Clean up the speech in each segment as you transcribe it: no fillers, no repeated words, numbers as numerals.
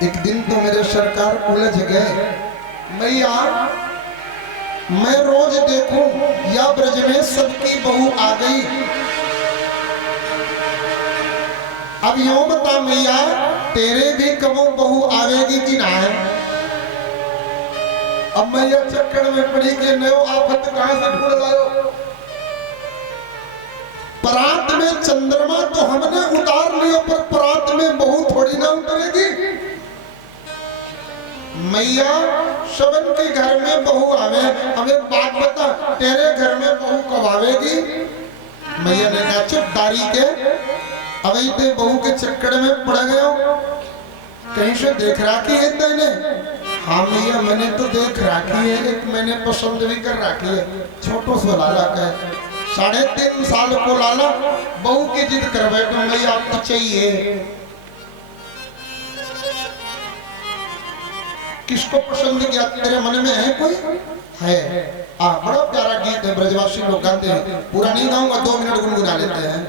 एक दिन तो मेरे सरकार उलझ गए। मैया मैं रोज देखूं या ब्रज में सबकी बहू आ गई, अब यूं बता मैया तेरे भी कबो बहू आवेगी कि ना है। अब मैया चक्कर में पड़ी कि नयो आफत कहां से ढूंढ लायो। परात में चंद्रमा तो हमने उतार लियो, पर परात में बहू थोड़ी ना उतरेगी। मैया शवन के घर में बहू आवे, हमें बात बता तेरे घर में बहू कब आवेगी। मैया ने कहा चुप दारी के, अभी ते बहू के चक्कर में पड़ गयो, कहीं से देख राखी है तेने। हाँ मैया मैंने तो देख राखी है, एक मैंने पसंद भी कर राखी है, छोटो सो लाला का 3.5 साल को लाला, बहू की जिद कर बैठो मैया आपको चाहिए। किसको पसंद किया तेरे मन में है कोई है? बड़ा प्यारा गीत है, ब्रजवासी लोग गाते हैं, पूरा नहीं गाऊंगा 2 मिनट गुनगुना लेते हैं।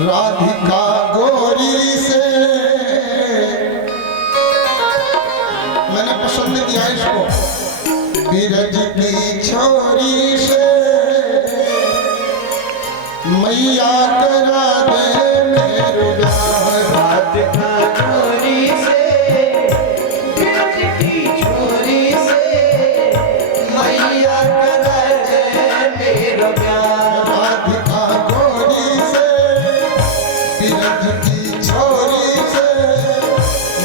राधिका गोरी से मैंने पसंद किया इसको, बिरज की छोरी से मैया करा दे मेरे ब्याह। राधिका गोरी से बिरज की छोरी से मैया करा दे मेरा ब्याह। राधिका गोरी से बिरज की छोरी से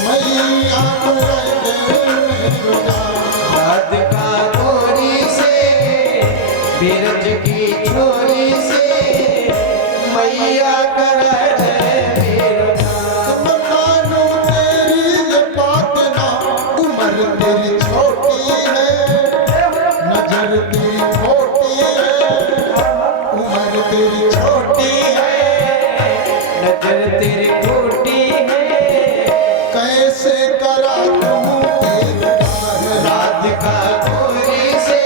मैया करा दे मेरे ब्याह। राधिका गोरी से बिरज की छोरी से मैया करा दे मेरा ब्याह। मानो तेरी ये बात ना, उम्र तेरी छोटी है, नजर तेरी खोटी है, उम्र तेरी छोटी है, नजर तेरी खोटी है, कैसे करा दूं तेरे प्यार। राधिका गोरी से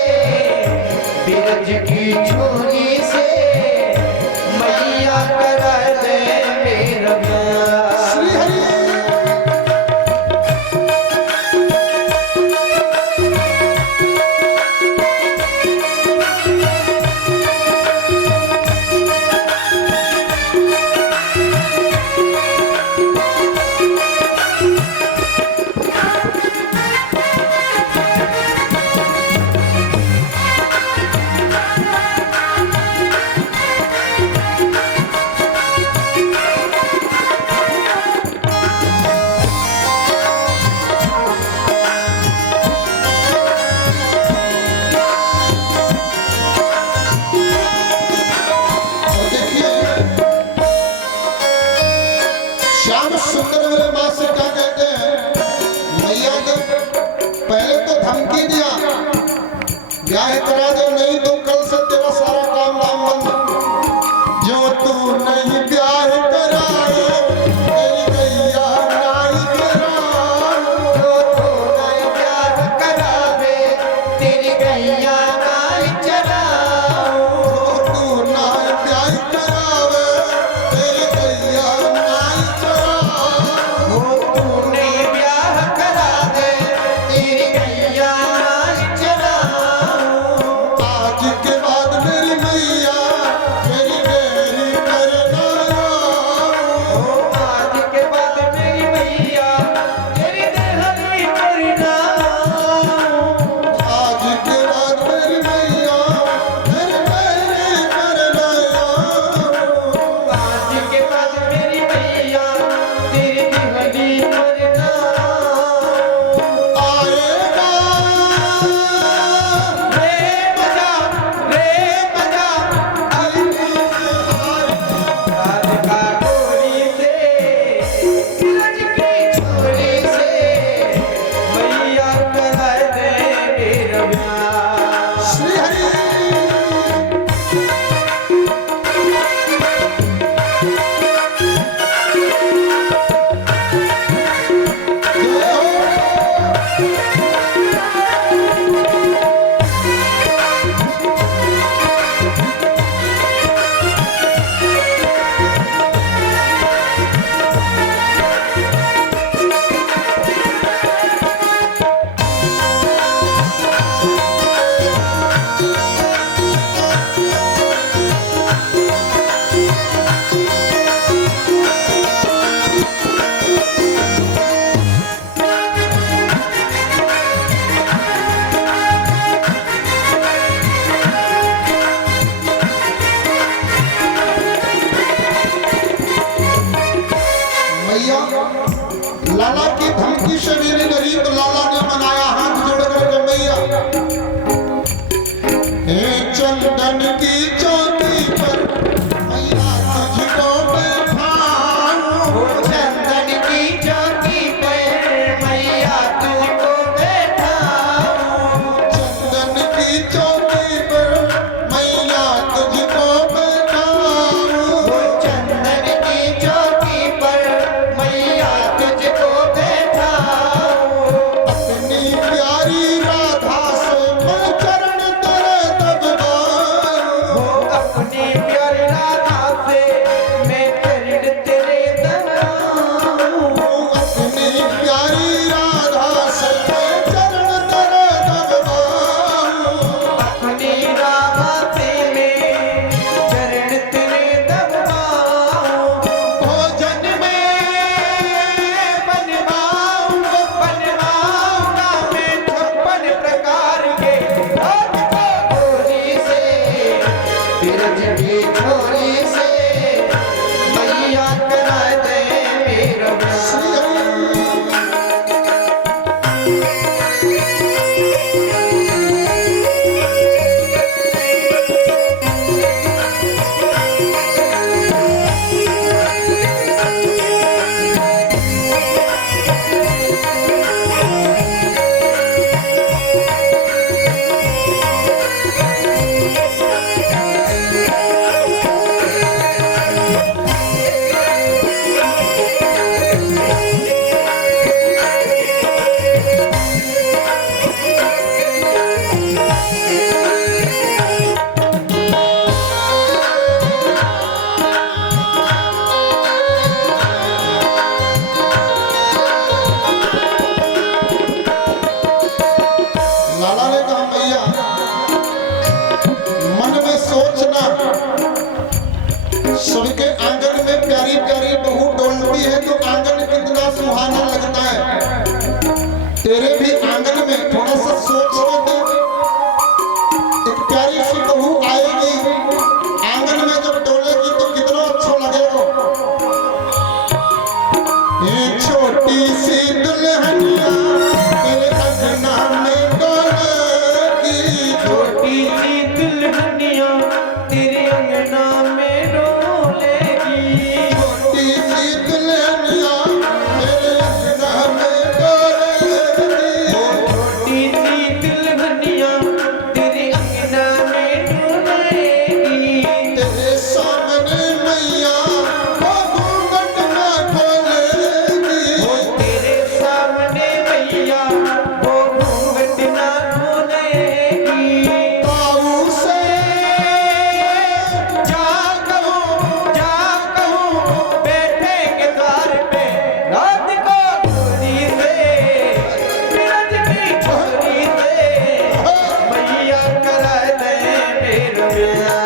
बिरज की छोरी से मैया करा दे मेरा ब्याह। श्री हरि खुशी से मेरी गरीब लाला ने मनाया हाथ जोड़कर के मैया चंदन की चौकी पर मैया तुझको बैठाऊं चंदन की चौकी पर मैया तुझको बैठाऊं चंदन की चौकी पर मैया तुझको बैठाऊं चंदन की चौकी पर मैया तुझको बैठाऊं अपनी प्यारी राधा से मैं चरण तेरे दबवाऊं अपनी प्यारी राधा से मैं चरण तेरे दबाऊं अपनी प्यारी राधा से मैं चरण तेरे दबवाऊं अपनी राधा से मैं चरण तेरे दबाऊं भोजन में बनवाऊंगा मैं 56 प्रकार के रात को गोरी से बिरज की छोरी से मैया करा दे मेरा ब्याह। लाला ने कहा मैया मन में सोचना सबके आंगन में प्यारी प्यारी बहू डोलती है तो आंगन कितना सुहाना लगता है तेरे भी आंगन में थोड़ा सा सोच के तो एक प्यारी सी बहू आएगी आंगन में जब डोलेगी तो कितना अच्छा लगेगा ये छोटी सी दुल्हनिया तेरे अंगना में डोलेगी छोटी सी दुल्हनिया तेरे अंगना में डोलेगी छोटी सी दुल्हनिया तेरे अंगना में डोलेगी छोटी सी दुल्हनिया तेरे अंगना में डोलेगी तेरे सामने मैया वो घूंघट ना खोलेगी तेरे सामने मैया वो घूंघट ना खोलेगी ताऊ से जा कहूँ बैठे के द्वार पे रात को गोरी से बिरज की छोरी से मैया करा दे मेरा ब्याह।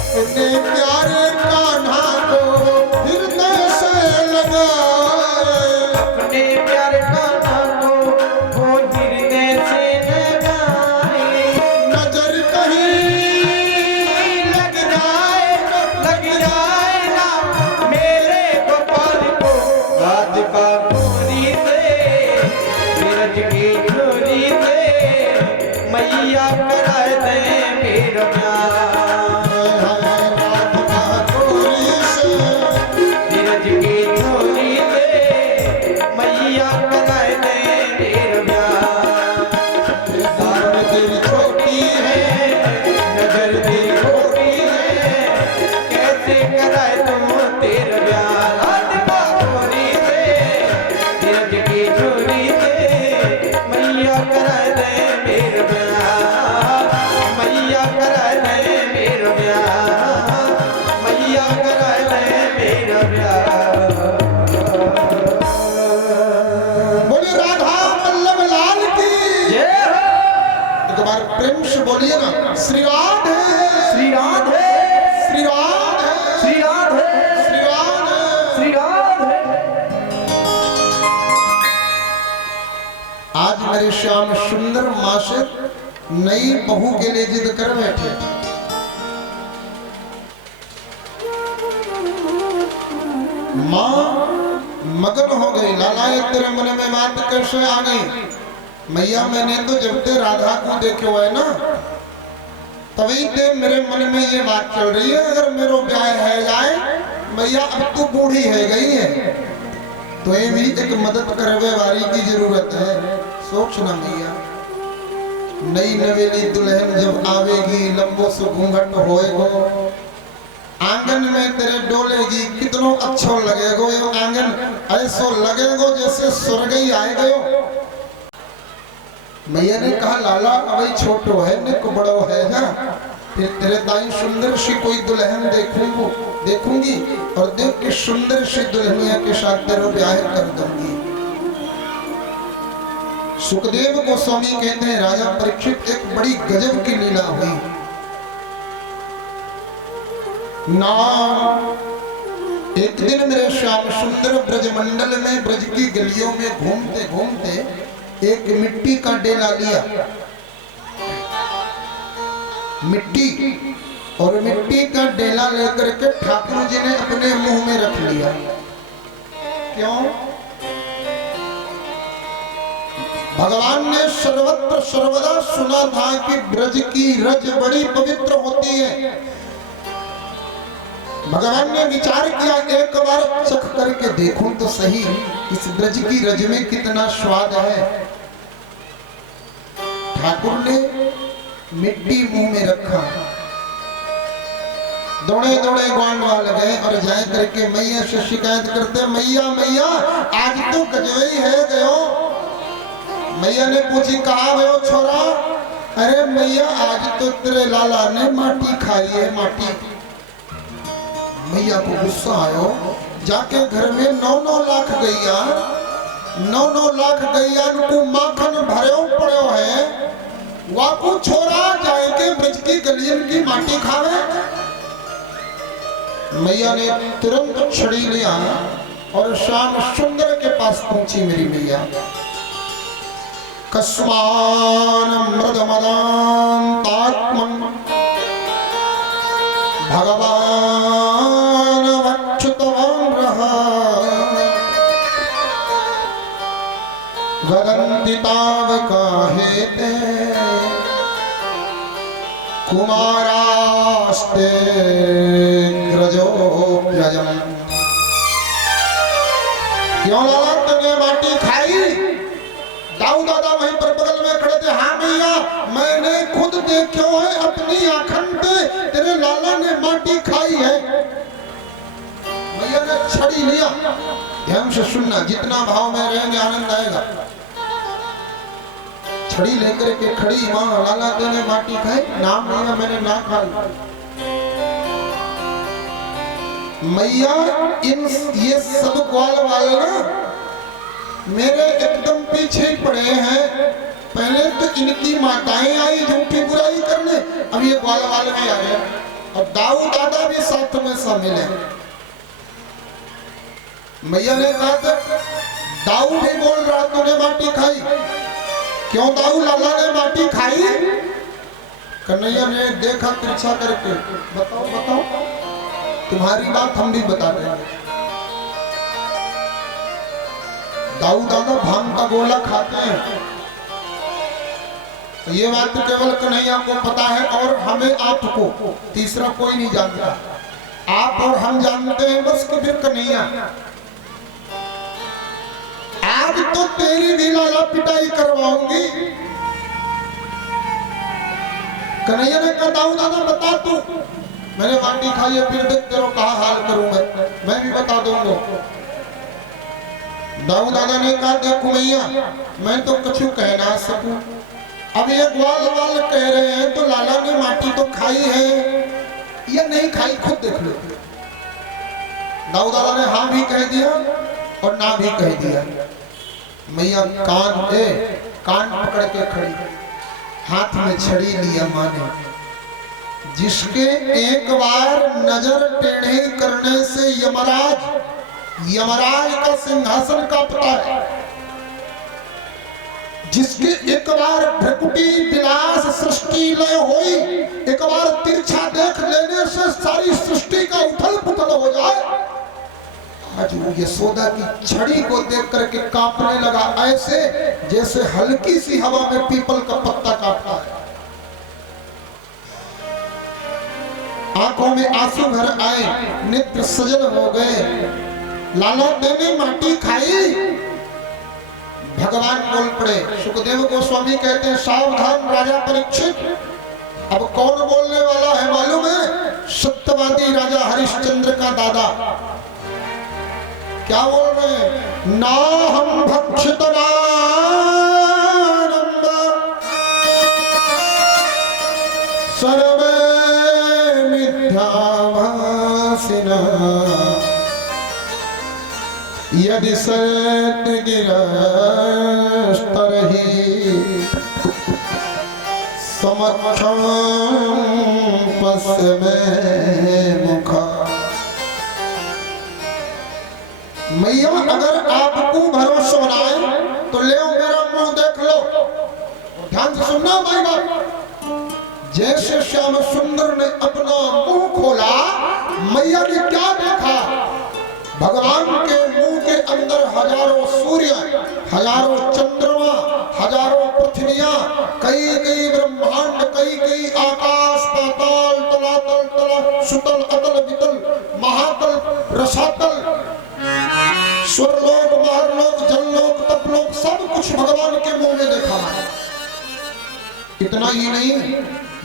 अपने करा दे मेरा प्यार राधिका गोरी से नीरज की छोरी से मैया करा दे मेरा प्यार दान तेरी छोटी है नजर तेरी छोटी है कैसे कराए तुम तेरा प्यार राधिका छोरी से नीरज की छोरी से मैया करा दे मेरा प्यार मैया करा दे मेरा प्यार मैया करा दे मेरा प्यार बोले राधा वल्लभ लाल की जय हो एक बार प्रेम से बोलिए ना श्री राधे श्री राधे श्री राधे श्री राधे श्री राधे श्री राधे आज मेरे श्याम सुंदर माँ से नई बहू के लिए जिद कर बैठे माँ मगन हो गई। लाला ये तेरे मन में बात कैसे आ गई? मैया मैंने तो जब ते राधा को देखे हुए ना तभी ते मेरे मन में ये बात चल रही है अगर मेरो ब्याह है जाए मैया अब तू बूढ़ी है गई है तो ये भी एक मदद करवे वाली की जरूरत है। सोचना मैया नई नवेली दुल्हन जब आवेगी लंबो से घूंघट होएगो आंगन में तेरे डोलेगी कितनो अच्छो लगेगो ये आंगन ऐसो लगेगो जैसे स्वर्ग ही आए गयो। मैया ने कहा लाला अभी छोटो है निक बड़ो है ना फिर तेरे ताई सुंदर सी कोई दुल्हन देखूंगी और देख के सुंदर सी दुल्हनिया के साथ तेरा ब्याह कर दूंगी। सुखदेव गोस्वामी कहते हैं राजा परीक्षित एक बड़ी गजब की लीला हुई ना। एक दिन मेरे श्याम सुंदर ब्रजमंडल में ब्रज की गलियों में घूमते घूमते एक मिट्टी का डेला लिया मिट्टी और मिट्टी का डेला लेकर के ठाकुर जी ने अपने मुंह में रख लिया। क्यों? भगवान ने सर्वत्र सर्वदा सुना था कि ब्रज की रज बड़ी पवित्र होती है। भगवान ने विचार किया एक बार चख करके देखूं तो सही इस ब्रज की रज में कितना स्वाद है। ठाकुर ने मिट्टी मुंह में रखा दौड़े दौड़े ग्वांडवाल गए और जाए करके मैया से शिकायत करते मैया मैया आज तो गजबई है गयो। मैया ने पूछी कहा गयो छोरा? अरे मैया आज तो तेरे लाला ने माटी खाई है माटी। मैया को गुस्सा आयो जाके घर में 9-9 लाख गैया 9-9 लाख गैया को माखन भरो पड़ो है वाकू छोरा जाए के ब्रज की गलियन की माटी खावे। मैया ने तुरंत छड़ी लिया और श्याम सुंदर के पास पहुंची मेरी मैया। कस्मान मृदमदान्तात्मन् भगवान वक्षुतवान् रहा गदन्ति तावकाहेते कुमारास्ते ग्रजोऽप्ययम्। क्यों लाला तूने माटी खाई? दाऊ दादा वहीं पर बगल में खड़े थे। हाँ भैया मैंने खुद देखो है अपनी आंखन पे तेरे लाला ने माटी खाई है। भैया ने छड़ी लिया ध्यान से सुनना जितना भाव में रहेंगे आनंद आएगा। छड़ी लेकर के खड़ी माँ लाला तेने माटी खाई? नाम लिया मैंने ना खाई। मैया इन ये सब ग्वाल वाले ना मेरे एकदम पीछे पड़े हैं। पहले तो इनकी माताएं आई झूठी बुराई करने अब ये ग्वाल वाले भी आ गए और दाऊ दादा भी साथ में शामिल है। मैया ने कहा था दाऊ भी बोल रहा तूने माटी खाई? क्यों दाऊ लाला ने माटी खाई? कन्हैया ने देखा तिरछा करके बताओ बताओ तुम्हारी बात हम भी बता देंगे। दाऊ दादा भांग का गोला खाते हैं ये बात केवल कन्हैया को पता है और हमें आपको, तीसरा कोई नहीं जानता। आप और हम जानते हैं बस कि फिर कन्हैया। आज तो तेरी भी लाला पिटाई करवाऊंगी। कन्हैया ने कहा दाऊ दादा बता तू। मैंने मांडी खाई है, फिर देख तेरा कहा हाल करूंगा, मैं भी बता दूंगा। दाऊ दादा ने कहा देखो मैया, मैं तो कुछ कह ना सकूं। अब ये ग्वाल वाल कह रहे हैं तो लाला ने माटी तो खाई है या नहीं खाई, खुद देख लो। दाऊ दादा ने हाँ भी कह दिया और ना भी कह दिया। मैया कान पकड़ के खड़ी, हाथ में छड़ी लिया माने। जिसके एक बार नजर टेढ़ी करने से यमराज का सिंहासन कांपता है। जिसके एक बार भ्रकुटी विलास सृष्टि लय होई, एक बार तिरछा देख लेने से सारी सृष्टि का उथल पुथल हो जाए। आज वो यशोदा की छड़ी को देख करके कांपने लगा, ऐसे जैसे हल्की सी हवा में पीपल का पत्ता कांपता है। आंखों में आंसू भर आए, नेत्र सजल हो गए। लाला तेने माटी खाई। भगवान बोल पड़े। सुखदेव गोस्वामी कहते हैं सावधान राजा परीक्षित। अब कौन बोलने वाला है मालूम है? सत्यवादी राजा हरिश्चंद्र का दादा। क्या बोल रहे हैं? ना हम भक्षित सर्वे मिथ्याभासिना यदि सत्य गिरस्तरहि समक्षं पश्चिमे मुखा। मैया अगर आपको भरोसा बनाए तो ले मेरा मुंह देख लो। ध्यान से सुनना भाई बात। जैसे श्याम सुंदर ने अपना मुंह खोला, मैया ने क्या देखा? भगवान के मुंह के अंदर हजारों सूर्य, हजारों चंद्रमा, हजारों पृथ्वियां, कई कई ब्रह्मांड, कई कई आकाश पाताल तलातल तला सुतल अतल वितल महातल रसातल स्वर्लोक महरलोक जललोक तपलोक सब कुछ भगवान के मुंह में देखा। इतना ही नहीं,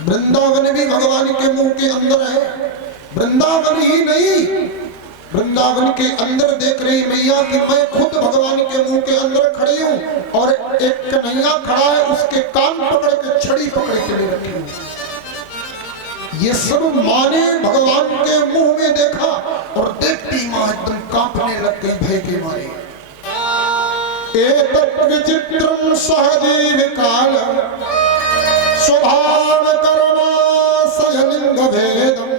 वृंदावन भी भगवान के मुंह के अंदर है। वृंदावन ही नहीं, वृंदावन के अंदर देख रही मैया कि मैं खुद भगवान के मुंह के अंदर खड़ी हूँ और एक कन्हैया खड़ा है, उसके कान पकड़ के छड़ी पकड़ के ले रखी हूँ। ये सब माँ ने भगवान के मुंह में देखा और देखती माँ एकदम कांपने लग गई भय के मारे। एतत् विचित्रं सहजीव काल स्वभाव कर्मा सयलिंग भेदम।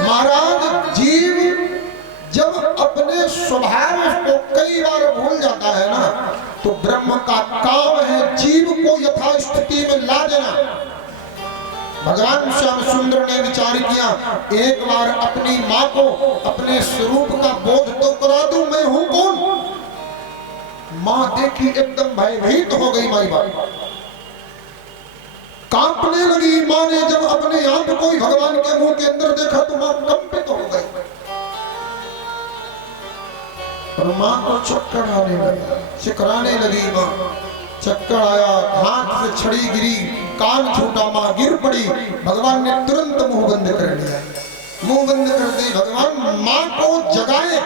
महाराज जीव जब अपने स्वभाव को कई बार भूल जाता है ना, तो ब्रह्म का काम है जीव को यथास्थिति में ला देना। भगवान श्याम सुंदर ने विचार किया, एक बार अपनी माँ को अपने स्वरूप का बोध तो करा दूं, मैं हूं कौन। माँ देखी एकदम भयभीत हो गई। माई बाप कांपने लगी। माँ ने जब अपने आप को ही भगवान के मुंह के अंदर देखा तो माँ कंपित हो गई और माँ को चक्कर आने लगा, चिकराने लगी। माँ चक्कर आया, हाथ से छड़ी गिरी, कान छूटा, माँ गिर पड़ी। भगवान ने तुरंत मुंह बंद कर लिया। मुंह बंद कर दी। भगवान माँ को जगाए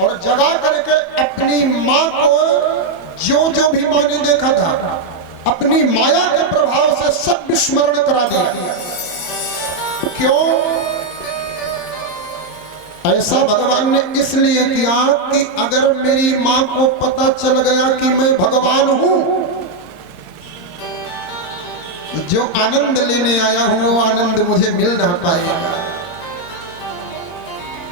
और जगा करके अपनी माँ को जो भी माँ ने देखा था अपनी माया के प्रभाव से सब विस्मरण करा दिया। क्यों ऐसा भगवान ने इसलिए किया कि अगर मेरी माँ को पता चल गया कि मैं भगवान हूं, जो आनंद लेने आया हूं वो आनंद मुझे मिल ना पाएगा।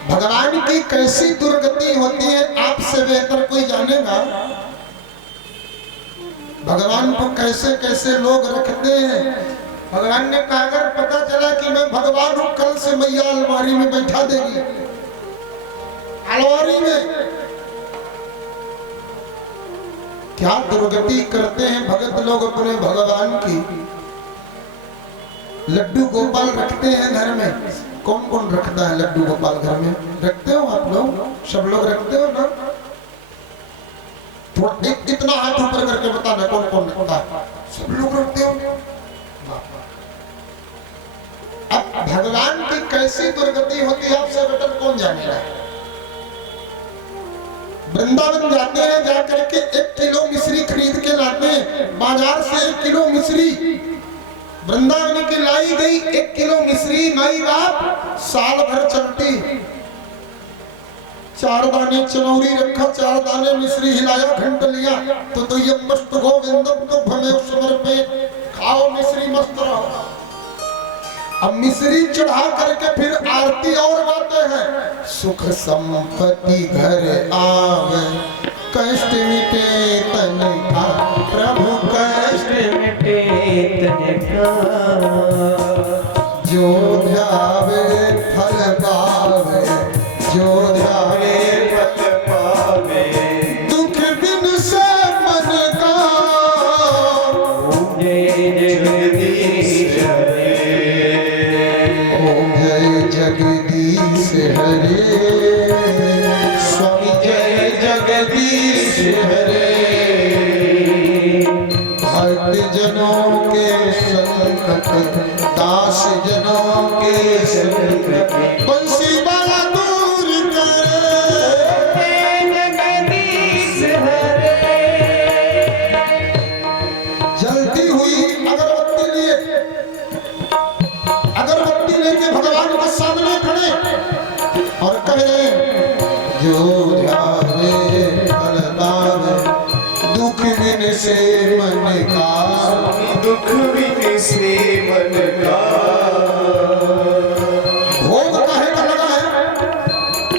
भगवान की कैसी दुर्गति होती है आपसे बेहतर कोई जानेगा। भगवान को कैसे कैसे लोग रखते हैं। भगवान ने कहा अगर पता चला कि मैं भगवान हूं, कल से मैया अलमारी में बैठा देगी। अलमारी में क्या दुर्गति करते हैं भगत लोग अपने भगवान की। लड्डू गोपाल रखते हैं घर में। कौन कौन रखता है लड्डू गोपाल घर में? रखते हो आप लोग? सब लोग रखते हो ना? थोड़ा इतना हाथ ऊपर करके बताना कौन कौन रखता है। सब लोग रखते हो। अब भगवान की कैसी दुर्गति होती है आपसे बेटर कौन जानेगा। वृंदावन जाते हैं, जाकर के 1 किलो मिश्री खरीद के लाते हैं। बाजार से 1 किलो मिश्री वृंदावन की लाई गई। 1 किलो मिश्री माई बाप साल भर चलती। 4 दाने चनौरी रखा, 4 दाने मिश्री हिलाया, घंट लिया तो ये मस्त गोविंदम तो भमे समर्पे, खाओ मिश्री मस्त रहो। अब मिश्री चढ़ा करके फिर आरती और गाते हैं। सुख संपत्ति घर आवे, कष्ट मिटे तन का, प्रभु कष्ट मिटे तन का, जो ध्यावे फल पावे, जो ध्यावे फल पावे, दुख बिन से मन का, जय जगदीश ओम जय जगदीश हरे, स्वामी जय जगदीश हरे। भक्त जनों के संकट, दास जनों के संकट, बंसी वाला दूर करे, जगदीश हरे। जलती हुई अगरबत्ती लिए, अगरबत्ती लेके भगवान के सामने खड़े और कह रहे जो ध्यावे फल पावे, दुख बिन से मन का, दुख बिन से मन का। भोग काहे का लगा है?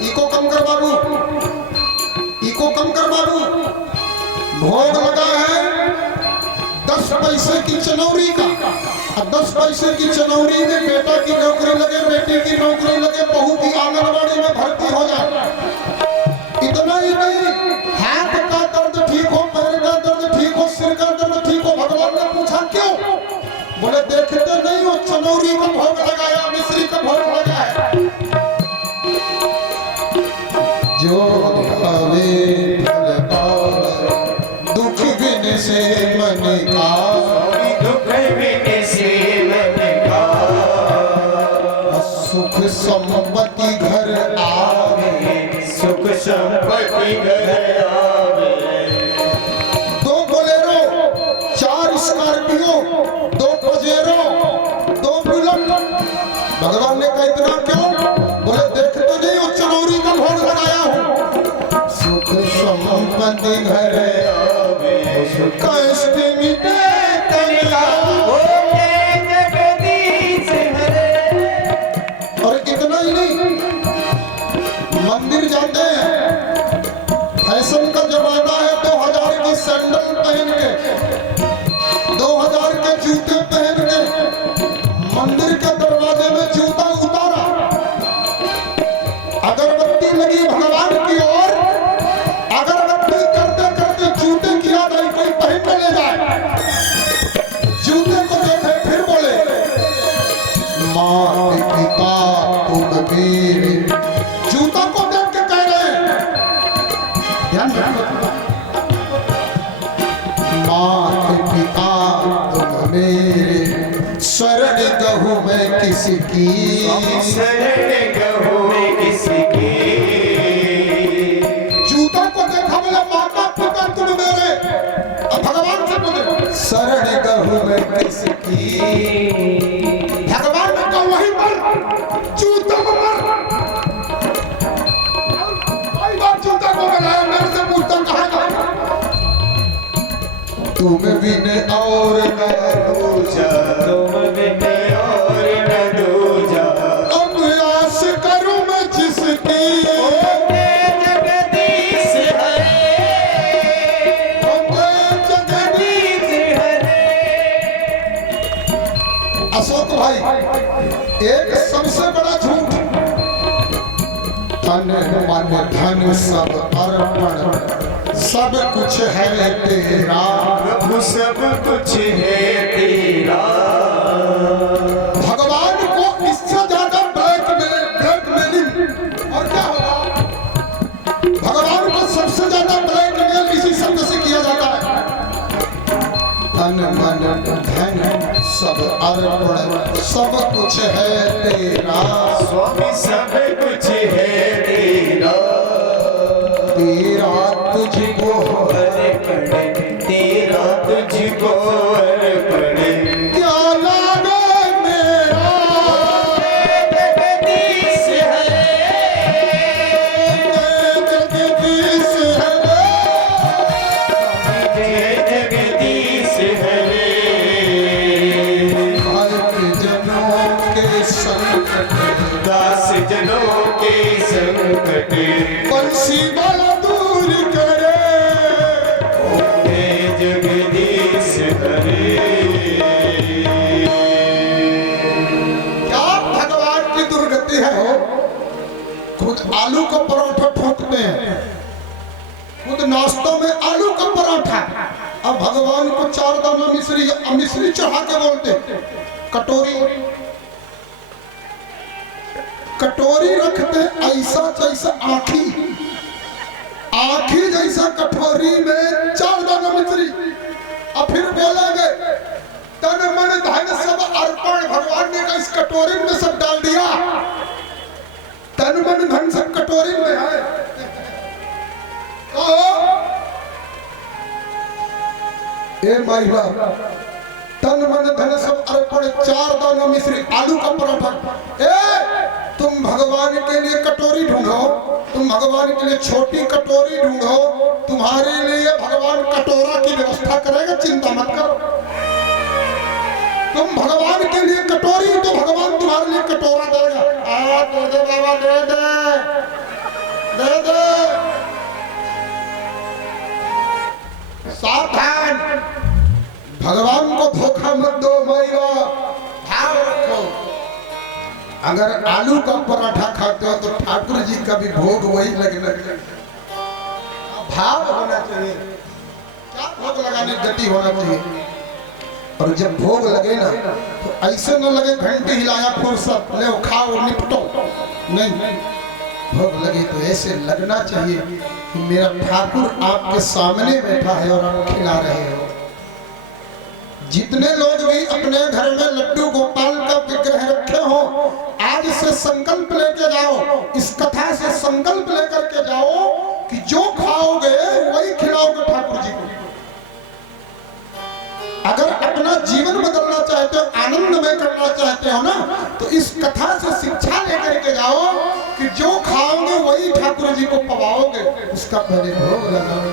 इको कम कर बाबू, इको कम कर बाबू। भोग लगा है 10 पैसे की चनौरी का। अब 10 पैसे की चनौरी में बेटा की नौकरी लगे, बेटी की नौकरी लगे, बहू की आंगनबाड़ी में भर्ती हो जाए। इतना ही नहीं, हाथ का दर्द ठीक हो, पैर का दर्द ठीक हो, सिर का दर्द ठीक हो। भगवान ने पूछा क्यों? बोले देखते नहीं हो चनौरी का भोग लगाया, मिश्री का भोग लगाया। जो ध्यावे फल पावे, दुख बिन से मन का, दुख बिन से मन का। सुख संपत्ति घर आवे, सुख संपत्ति घर आवे। 2 बोलेरो, 4 स्कॉर्पियो, 2 पजेरो, 2 बुलेट। भगवान ने कहा इतना क्यों? बोले देखते नहीं हो चनौरी का भोग लगाया हूँ। सुख संपत्ति घर आवे, कष्ट मिटे तन का, जगदीश हरे। और इतना ही नहीं, मंदिर जाते हैं, फैशन का जमाना है। 2000 की सैंडल पहन के, 2000 के जूते पहन के मंदिर के दरवाजे में जूता उतारा, अगरबत्ती लगी भगवान की ओर, अगरबत्ती करते करते जूते की याद आई, कोई पहन के ले जाए। जूते को देखे फिर बोले मात पिता तुम मेरे। जूता को देख के कह रहे हैं, ध्यान रखो, मात पिता तुम मेरे, शरण कहूँ मैं किसकी, शरण कहूँ मैं किसकी। जूता को देखा बोला माता पिता तुम मेरे। अब भगवान से बोले शरण कहूँ मैं किसकी। भगवान ने कहा वही पर जूता को मर। कई बार जूता को बनाया, मेरे से पूछता कहाँ का? तुम बिन और न दूजा, तुम बिन और न दूजा। अब आस करूं मैं जिसकी, जगदीश हरे, जगदीश हरे। अशोक भाई, एक सबसे बड़ा झूठ, तन मन धन सब अर्पण, सब कुछ है तेरा, प्रभु सब कुछ है तेरा। भगवान को इससे ज्यादा ब्लैकमेलिंग और क्या होगा? भगवान को सबसे ज्यादा ब्लैकमेल इसी शब्द से किया जाता है। तन मन धन सब अर्पण, सब कुछ है तेरा, स्वामी सब कुछ है तेरा। तेरा तुझको अर्पण, तेरा तुझको अर्पण। क्या लागे मेरा जगदीश है, जगदीश है, जय जगदीश हरे। भक्त जनों के संकट, दास जनों के संकट, बंसी वाला दूर करे। जय जगदीश हरे। क्या भगवान की दुर्गति है हो? खुद आलू का पराठा ठोकते हैं, खुद नाश्तों में आलू का पराठा। अब भगवान को 4 दाना मिश्री चढ़ा के बोलते, कटोरी रखते ऐसा जैसा आँखी जैसा कटोरी में 4 दाना मिश्री। और फिर बोलेंगे तन मन धन सब अर्पण। भगवान ने कहा इस कटोरी में सब डाल दिया, तन मन धन सब कटोरी में है। ए माई बाप, तन मन धन सब अर्पण, 4 दाना मिश्री आलू का पराठा। ए तुम भगवान के लिए कटोरी ढूंढो, तुम भगवान के लिए छोटी कटोरी ढूंढो, तुम्हारे लिए भगवान कटोरा की व्यवस्था करेगा, चिंता मत करो। तुम भगवान के लिए कटोरी, तो भगवान तुम्हारे लिए कटोरा देगा। दे दे बाबा, दे दे, दे दे। सावधान, भगवान को धोखा मत दो भाई, भाव रखो। अगर आलू का पराठा खाते हो तो ठाकुर जी का भी भोग वही लगना चाहिए, भाव होना चाहिए। क्या भोग लगाने गति होना चाहिए। और जब भोग लगे ना तो ऐसे न लगे घंटे हिलाया फुर्सत ले खाओ निपटो, नहीं। भोग लगे तो ऐसे लगना चाहिए कि मेरा ठाकुर आपके सामने बैठा है और आप खिला रहे हो। जितने लोग भी अपने घर में लड्डू गोपाल का विग्रह रखे हो, आज से संकल्प लेके जाओ, इस कथा से संकल्प लेकर के जाओ कि जो खाओगे वही खिलाओगे ठाकुर जी को। अगर अपना जीवन बदलना चाहते हो, आनंदमय करना चाहते हो ना, तो इस कथा से शिक्षा लेकर के जाओ कि जो खाओगे वही ठाकुर जी को पवाओगे। उसका पहले भोग लगाओ।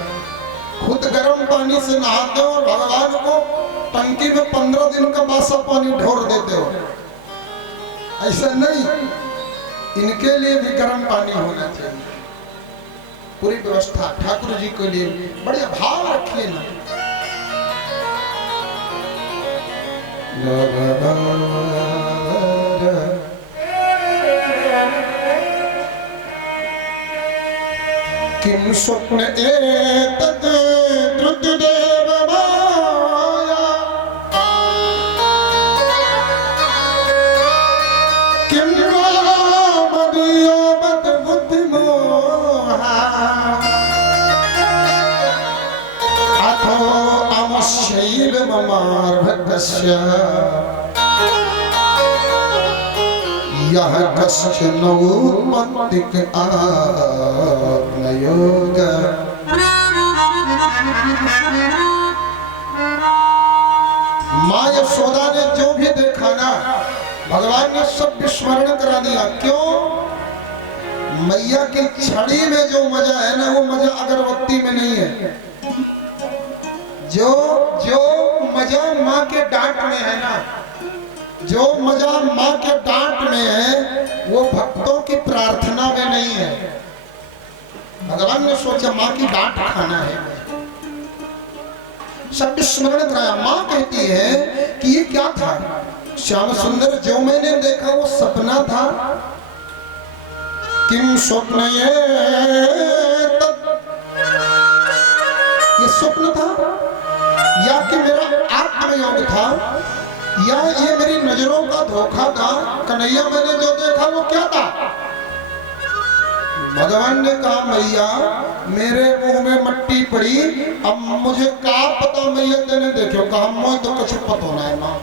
खुद गर्म पानी से नहाते हो, भगवान को टंकी में 15 दिन का बासा पानी ढोर देते हो, ऐसा नहीं। इनके लिए भी गर्म पानी होना चाहिए, पूरी व्यवस्था ठाकुर जी के लिए। बढ़िया भाव रखिए ना। किम स्वप्न एतत् द्रुतदेव माया, किम वा मदीयो बत बुद्धिमोहा, अथो अमशैल ममार्भकस्य यह कश्चन उन्मत्तिक आत्मयोग। माँ यशोदा ने जो भी देखा ना, भगवान ने सब विस्मरण करा दिया। क्यों? मैया की छड़ी में जो मजा है ना, वो मजा अगरबत्ती में नहीं है। जो मजा माँ के डांट में है ना, जो मजा माँ के डांट में है, वो भक्तों की प्रार्थना में नहीं है। भगवान ने सोचा माँ की डांट खाना है, सब स्मरण कराया। माँ कहती है कि ये क्या था? श्याम सुंदर, जो मैंने देखा वो सपना था। किम स्वप्न ये स्वप्न था या कि मेरा आत्मयोग था या ये मेरी नजरों का धोखा था? कन्हैया मैंने जो देखा वो क्या था? भगवान ने कहा मैया मेरे मुंह में मट्टी पड़ी, अब मुझे क्या पता मैया तेने देखो कहा मैं तो कुछ पता ना है माँ।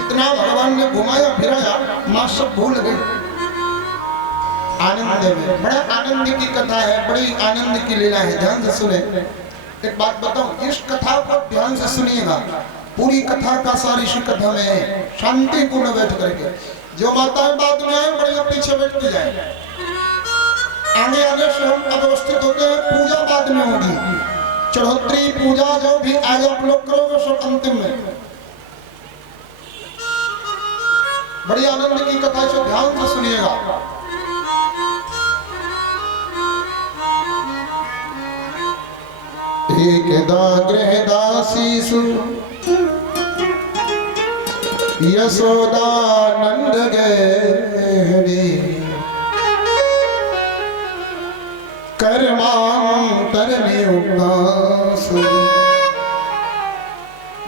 इतना भगवान ने घुमाया फिराया, माँ सब भूल गई आनंद में। बड़ा आनंद की कथा है, बड़ी आनंद की लीला है, ध्यान से सुने। एक बात बताऊं, इस कथा को ध्यान से सुनिएगा, पूरी कथा का सार इसी कथा में है, शांतिपूर्ण बैठ करके। जो माताएं बाद में आए बड़े पीछे बैठती जाए, आगे आने से हम अव्यवस्थित होते हैं। पूजा बाद में होगी, चढ़ोत्री पूजा जो भी आज आप लोग करोगे सब अंतिम में। बड़ी आनंद की कथा से ध्यान से सुनिएगा। एकदा गृहदासीसु यशोदानंद गहरी कर्मांतर नियुक्तासु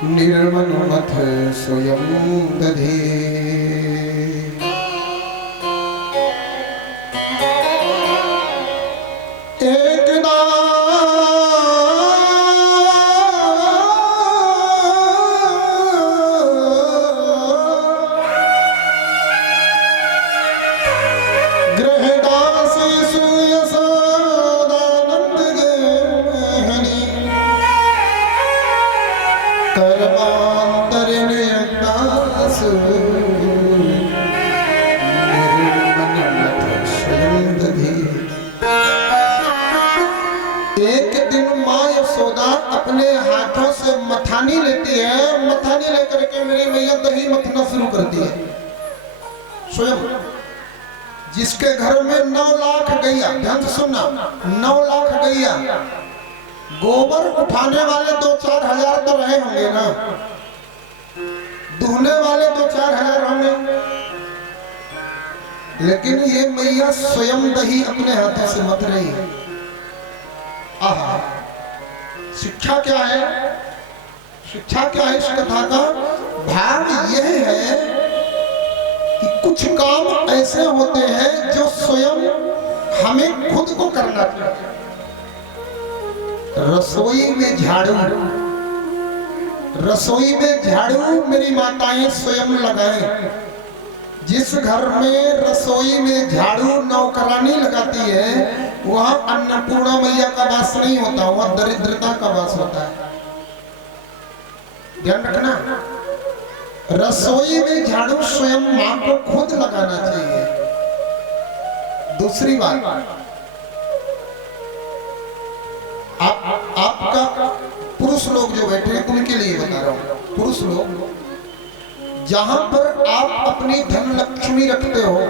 निर्मनुमथ स्वयं दधे। एकदा अपने हाथों से मथानी लेती है, मथानी लेकर के मेरी मैया दही मथना शुरू करती है स्वयं। जिसके घर में 9 लाख गैया, ध्यान से सुनना, 9 लाख गैया, गोबर उठाने वाले 2-4 हजार तो रहे होंगे ना, दुहने वाले 2-4 हजार होंगे, लेकिन ये मैया स्वयं दही अपने हाथों से मथ रही है। आहा, शिक्षा क्या है? शिक्षा क्या है इस कथा का? भाव यह है कि कुछ काम ऐसे होते हैं जो स्वयं हमें खुद को करना चाहिए। रसोई में झाड़ू, रसोई में झाड़ू मेरी माताएं स्वयं लगाएं। जिस घर में रसोई में झाड़ू नौकरानी लगाती है वहां अन्नपूर्णा मैया का वास नहीं होता, वहां दरिद्रता का वास होता है। ध्यान रखना, रसोई में झाड़ू स्वयं मां को खुद लगाना चाहिए। दूसरी बात, आपका पुरुष लोग जो बैठे हैं उनके लिए बता रहा हूं। पुरुष लोग जहां पर आप अपनी धन लक्ष्मी रखते हो,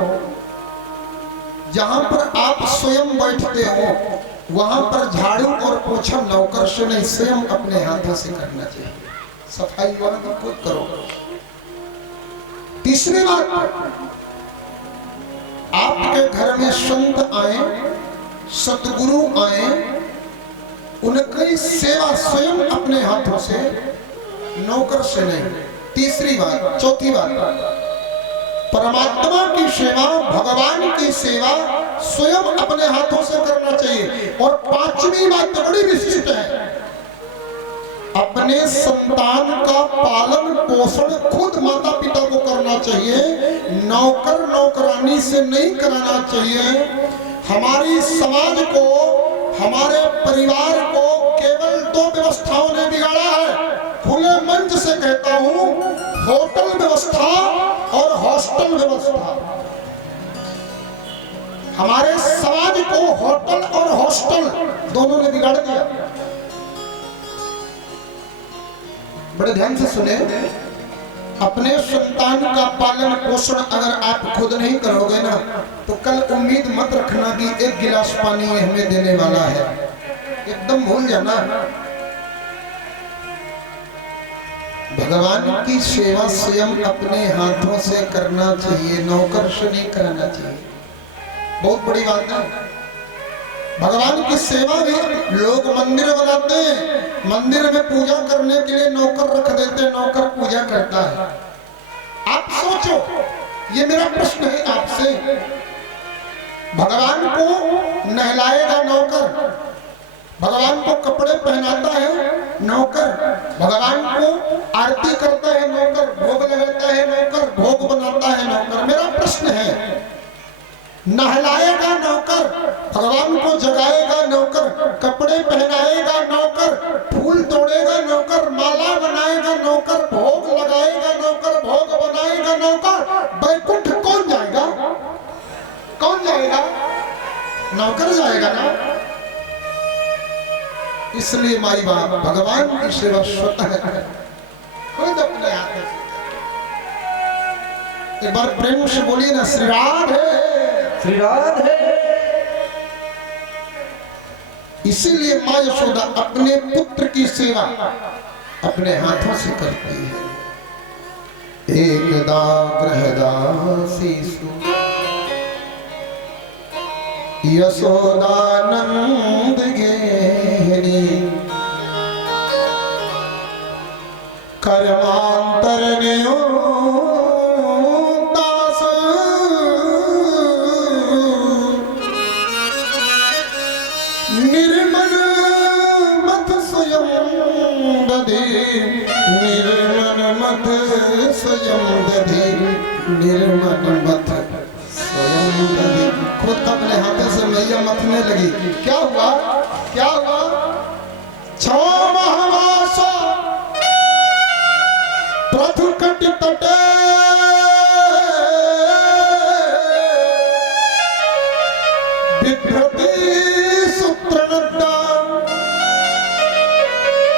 जहां पर आप स्वयं बैठते हो, वहां पर झाड़ू और पोछा नौकर से नहीं स्वयं अपने हाथों से करना चाहिए। सफाई वाला खुद करो। तीसरी बात, आपके घर में संत आए, सतगुरु आए, उनकी सेवा स्वयं अपने हाथों से, नौकर से नहीं। तीसरी बात, चौथी बात, परमात्मा की सेवा, भगवान की सेवा स्वयं अपने हाथों से करना चाहिए। और पांचवी बात बड़ी विशिष्ट है, अपने संतान का पालन पोषण खुद माता पिता को करना चाहिए, नौकर नौकरानी से नहीं कराना चाहिए। हमारी समाज को, हमारे परिवार को केवल 2 व्यवस्थाओं ने बिगाड़ा है। खुले मंच से कहता हूं, होटल व्यवस्था और हॉस्टल व्यवस्था। हमारे समाज को होटल और हॉस्टल दोनों ने बिगाड़ दिया। बड़े ध्यान से सुने, अपने संतान का पालन पोषण अगर आप खुद नहीं करोगे ना, तो कल उम्मीद मत रखना कि 1 गिलास पानी हमें देने वाला है, एकदम भूल जाना। भगवान की सेवा स्वयं अपने हाथों से करना चाहिए, नौकर से नहीं कराना चाहिए। बहुत बड़ी बात है। भगवान की सेवा भी लोग मंदिर बनाते हैं, मंदिर में पूजा करने के लिए नौकर रख देते हैं, नौकर पूजा करता है। आप सोचो, ये मेरा प्रश्न है आपसे, भगवान को नहलाएगा नौकर, भगवान को कपड़े पहनाता है नौकर, भगवान को आरती करता है नौकर, भोग लगाता है नौकर, भोग बनाता है नौकर। मेरा प्रश्न है, नहलाएगा नौकर, भगवान को जगाएगा नौकर, कपड़े पहनाएगा नौकर, फूल तोड़ेगा नौकर, माला बनाएगा नौकर, भोग लगाएगा नौकर, भोग बनाएगा नौकर, बैकुंठ कौन जाएगा? कौन जाएगा? नौकर जाएगा ना। इसलिए माई बाप भगवान की सेवा स्वतः खुद अपने हाथ में। एक बार प्रेम से बोलिए ना, श्री राधे श्री राधे। इसीलिए मां यशोदा अपने पुत्र की सेवा अपने हाथों से करती है। एकदा गृहदासीसु यशोदानंद गेहरी कर्मांतरण्यो निर्मल मत स्वयं दधे, निर्मल मत स्वयं दधे, निर्मल मत स्वयं दधे। खुद अपने हाथों से मैया मथने लगी। क्या हुआ? क्या हुआ? 6 मास प्रथुकट तटे बिभ्रति सूत्रनद्दा,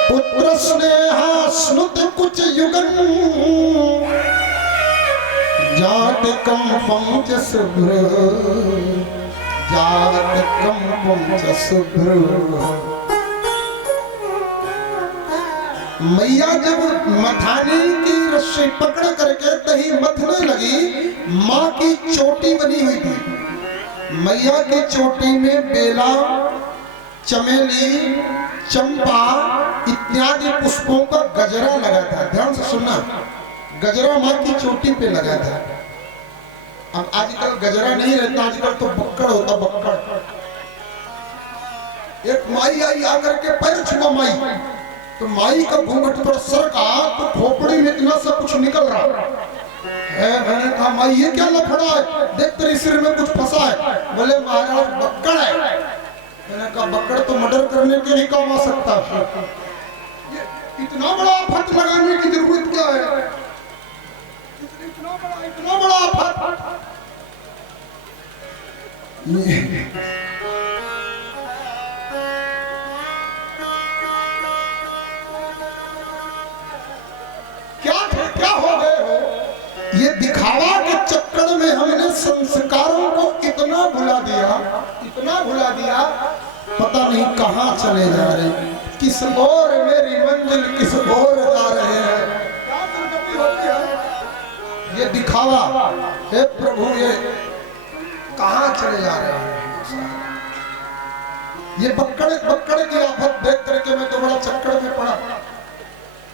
पुत्र स्नेहा स्नुत कुछ युगन, जातकम पंच शुभ्र, जातकम पंच शुभ्र। मैया जब मथानी की रस्सी पकड़ करके दही मथने लगी, माँ की चोटी बनी हुई थी। मैया की चोटी में बेला, चमेली, चंपा इत्यादि पुष्पों का गजरा लगा था। ध्यान से सुनना, गजरा माँ की चोटी पे लगा था। अब आजकल गजरा नहीं रहता, आजकल तो बक्कड़ होता, बक्कड़। एक माई आई आकर के पैर छुआ माई, तो माई का घूंघट पर सर का, तो खोपड़ी में इतना सा कुछ निकल रहा है। मैंने कहा माई ये क्या लफड़ा है, देख तेरे सिर में कुछ फंसा है। बोले महाराज बक्कड़ है। मैंने कहा बक्कड़ तो मर्डर करने के लिए काम आ सकता है, इतना बड़ा आफत लगाने की जरूरत क्या है? इतना बड़ा आफत। क्या हो गए हो? ये दिखावा के चक्कर में हमने संस्कारों को इतना भुला दिया, इतना भुला दिया, पता नहीं कहाँ चले जा रहे, किस ओर मेरी मंजिल किस ओर जा रहे हैं। क्या दुर्गति होती है? ये दिखावा, हे प्रभु ये कहाँ चले जा रहे हैं? ये बक्कड़ की आफत देख करके मैं तो बड़ा चक्कर में पड़ा।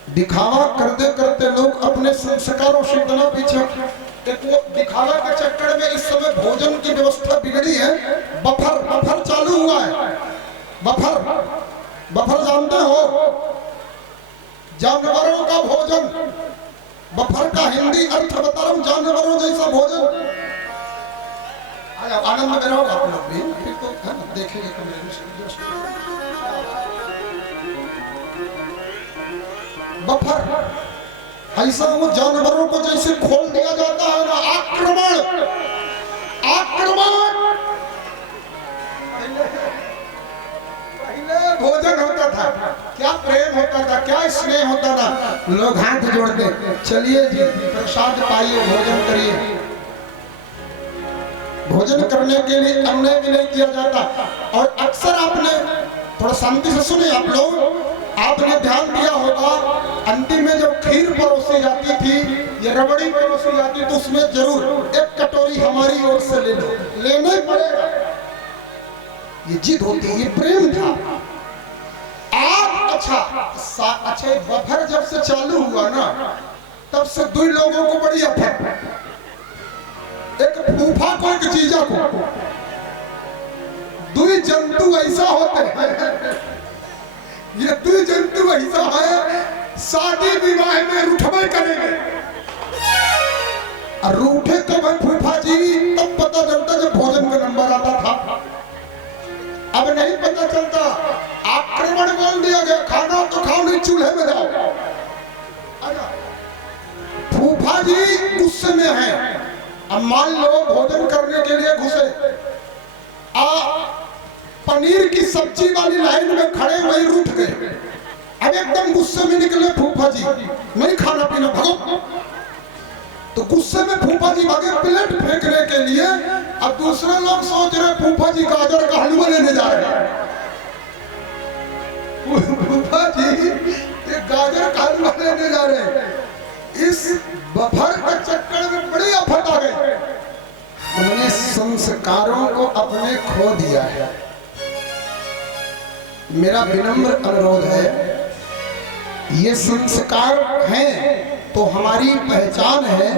दिखावा करते करते लोग अपने संस्कारों से इतना पीछे, एक वो दिखावा के चक्कर में इस समय भोजन की व्यवस्था बिगड़ी है। बफर चालू हुआ है। बफर जानते हो? जानवरों का भोजन। बफर का हिंदी अर्थ बता रहा हूं, जानवरों जैसा भोजन। आनंद में रहो आप लोग भी, फिर तो है ना, देखेंगे कमरे में। बफर ऐसा वो जानवरों को जैसे खोल दिया जाता है ना, आक्रमण। पहले भोजन होता था, क्या प्रेम होता था, क्या स्नेह होता था। लोग हाथ जोड़ते, चलिए जी प्रसाद पाइए, भोजन करिए। भोजन करने के लिए अन्याय भी नहीं किया जाता। और अक्सर आपने, थोड़ा शांति से सुने आप लोग, आपने ध्यान दिया होगा अंतिम में जब खीर परोसी जाती थी या रबड़ी परोसी जाती, तो उसमें जरूर एक कटोरी हमारी ओर से ले लो, लेना ही पड़ेगा। ये जिद होती है, ये प्रेम था। आज अच्छा बफर जब से चालू हुआ ना, तब से दो लोगों को बड़ी अफर, एक फूफा को एक जीजा को, दो जंतु ऐसा होते हैं, ये दो जंतु ऐसा है, शादी विवाह में रूठबे करेंगे। और रूठे कब है फूफा जी? तब पता चलता जब भोजन का नंबर आता था। अब नहीं पता चलता, आक्रमण बोल दिया गया, खाना तो खाओ नहीं, चूल्हे में जाओ। फूफा जी गुस्से में है। अब मान लो भोजन करने के लिए घुसे, पनीर की सब्जी वाली लाइन में खड़े वही रूठ गए। अब एकदम गुस्से में निकले फूफा जी, नहीं खाना पीना, भागो। तो गुस्से में फूफा जी भागे प्लेट फेंकने के लिए। अब दूसरे लोग सोच रहे फूफा जी गाजर का हलवा लेने जा रहे हैं। फूफा जी गाजर का हलवा लेने जा रहे हैं। इस बफर के चक्कर में बड़ी आफत आ गई। उन्होंने संस्कारों को अपने खो दिया है। मेरा विनम्र अनुरोध है, ये संस्कार हैं तो हमारी पहचान है।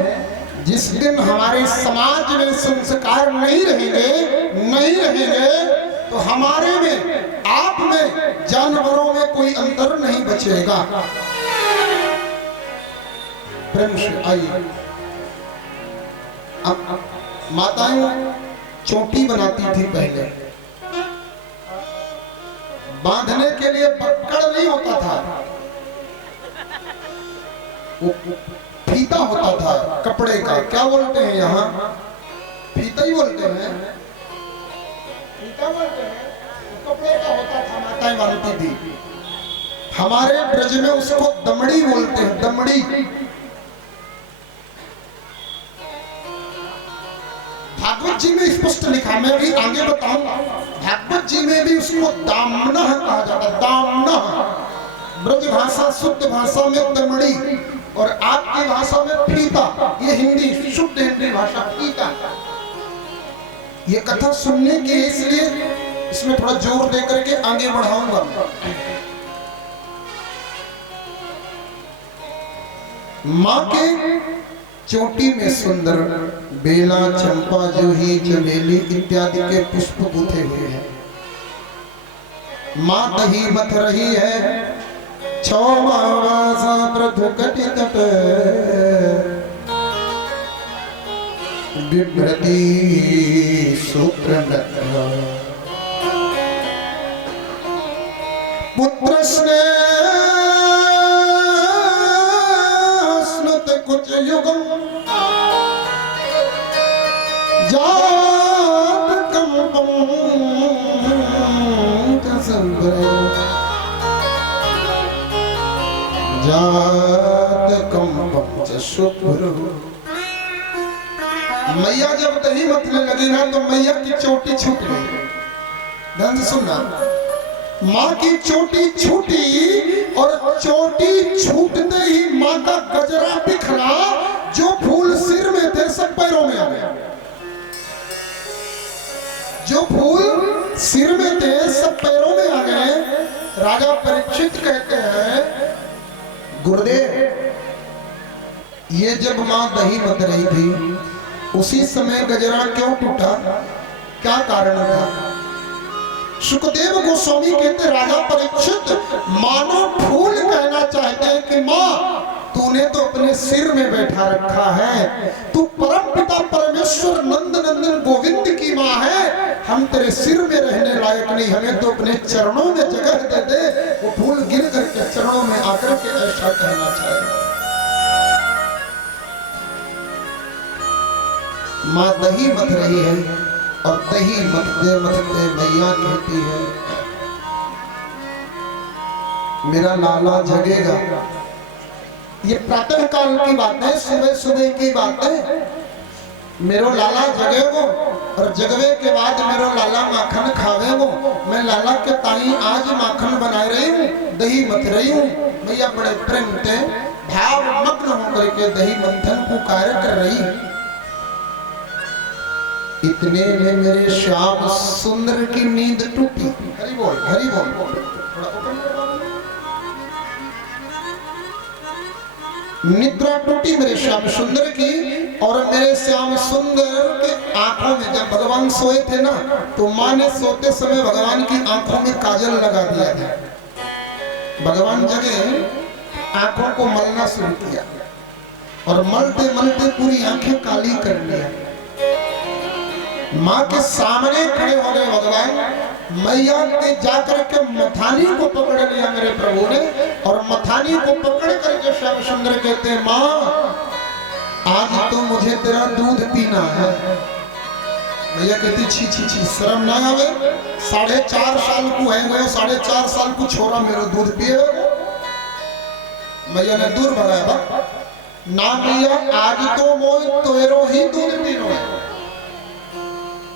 जिस दिन हमारे समाज में संस्कार नहीं रहेंगे तो हमारे में, आप में, जानवरों में कोई अंतर नहीं बचेगा। प्रेम से आइए। अब माताएं चोटी बनाती थी पहले, बांधने के लिए पकड़ नहीं होता था, वो फीता होता था कपड़े का। क्या बोलते हैं यहाँ? फीता ही बोलते हैं, फीता बोलते हैं। कपड़े का होता था, माताएं बांधती थी। हमारे ब्रज में उसको दमड़ी बोलते हैं, दमड़ी। भागवत जी में स्पष्ट लिखा, मैं भी आगे बताऊंगा। भागवत जी में भी उसको दामना कहा जाता है, दामना। ब्रज भाषा, शुद्ध भाषा में दमड़ी, और आपकी भाषा में फीता। ये हिंदी, शुद्ध हिंदी भाषा, फीता। ये कथा सुनने की, इसलिए इसमें थोड़ा जोर दे करके आगे बढ़ाऊंगा। माँ के चोटी में सुंदर बेला, चंपा, जूही, चमेली इत्यादि के पुष्प गुथे हुए हैं। माँ दही मथ रही है, पृथु तट बिभ्रती सूत्र पुत्र स्नुत कुछ युगम जात कंपम जात कंपम मैया जब दही मथने लगी ना तो मैया की चोटी छूट गई। ध्यान से सुनना, माँ की चोटी छूटी, और चोटी छूटते ही माँ का गजरा बिखरा। जो फूल सिर में थे सब पैरों में आ गए। जो फूल सिर में थे सब पैरों में आ गए। राजा परीक्षित कहते हैं, गुरुदेव, ये जब माँ दही मथ रही थी उसी समय गजरा क्यों टूटा? क्या कारण था? सुखदेव गोस्वामी कहते, राजा परीक्षित मानो फूल कहना चाहते हैं कि माँ तूने तो अपने सिर में बैठा रखा है, तू परम पिता परमेश्वर नंद नंदन गोविंद की माँ है, हम तेरे सिर में रहने लायक नहीं, हमें तो अपने चरणों में जगह दे दे। वो फूल गिर करके चरणों में आकर के ऐसा कहना चाहिए। माँ दही मथ रही है, और दही मथते मथते मैया कहती है, मेरा लाला जगेगा। ये प्रातः काल की बात है, सुबह सुबह की बात है। मेरो लाला जगेगो, और जगवे के बाद मेरो लाला माखन खावेगो। मैं लाला के ताई आज माखन बना रही हूँ, दही मथ रही हूँ। मैया बड़े प्रेम से भाव मग्न होकर के दही मंथन को कार्य कर रही है। इतने में मेरे श्याम सुंदर की नींद टूटी। हरि बोल हरि बोल। थोड़ा open करो। निद्रा टूटी मेरे श्याम सुंदर की, और मेरे श्याम सुंदर के आंखों में, जब भगवान सोए थे ना, तो माँ ने सोते समय भगवान की आंखों में काजल लगा दिया था। भगवान जगे आंखों को मलना शुरू किया, और मलते मलते पूरी आंखें काली कर लिया। माँ के सामने खड़े हो गए भगवान। मैया ने जाकर के मथानी को पकड़ लिया मेरे प्रभु ने, और मथानी को पकड़ करके श्याम सुंदर कहते हैं, माँ आज तो मुझे तेरा दूध पीना है। मैया कहती छी छी छी, शर्म ना आवे? 4.5 साल को है गए, 4.5 साल को छोरा मेरा दूध पिए। मैया ने दूर भगाया, बा ना मैया आज तो मोय तेरो ही दूध पीनो है।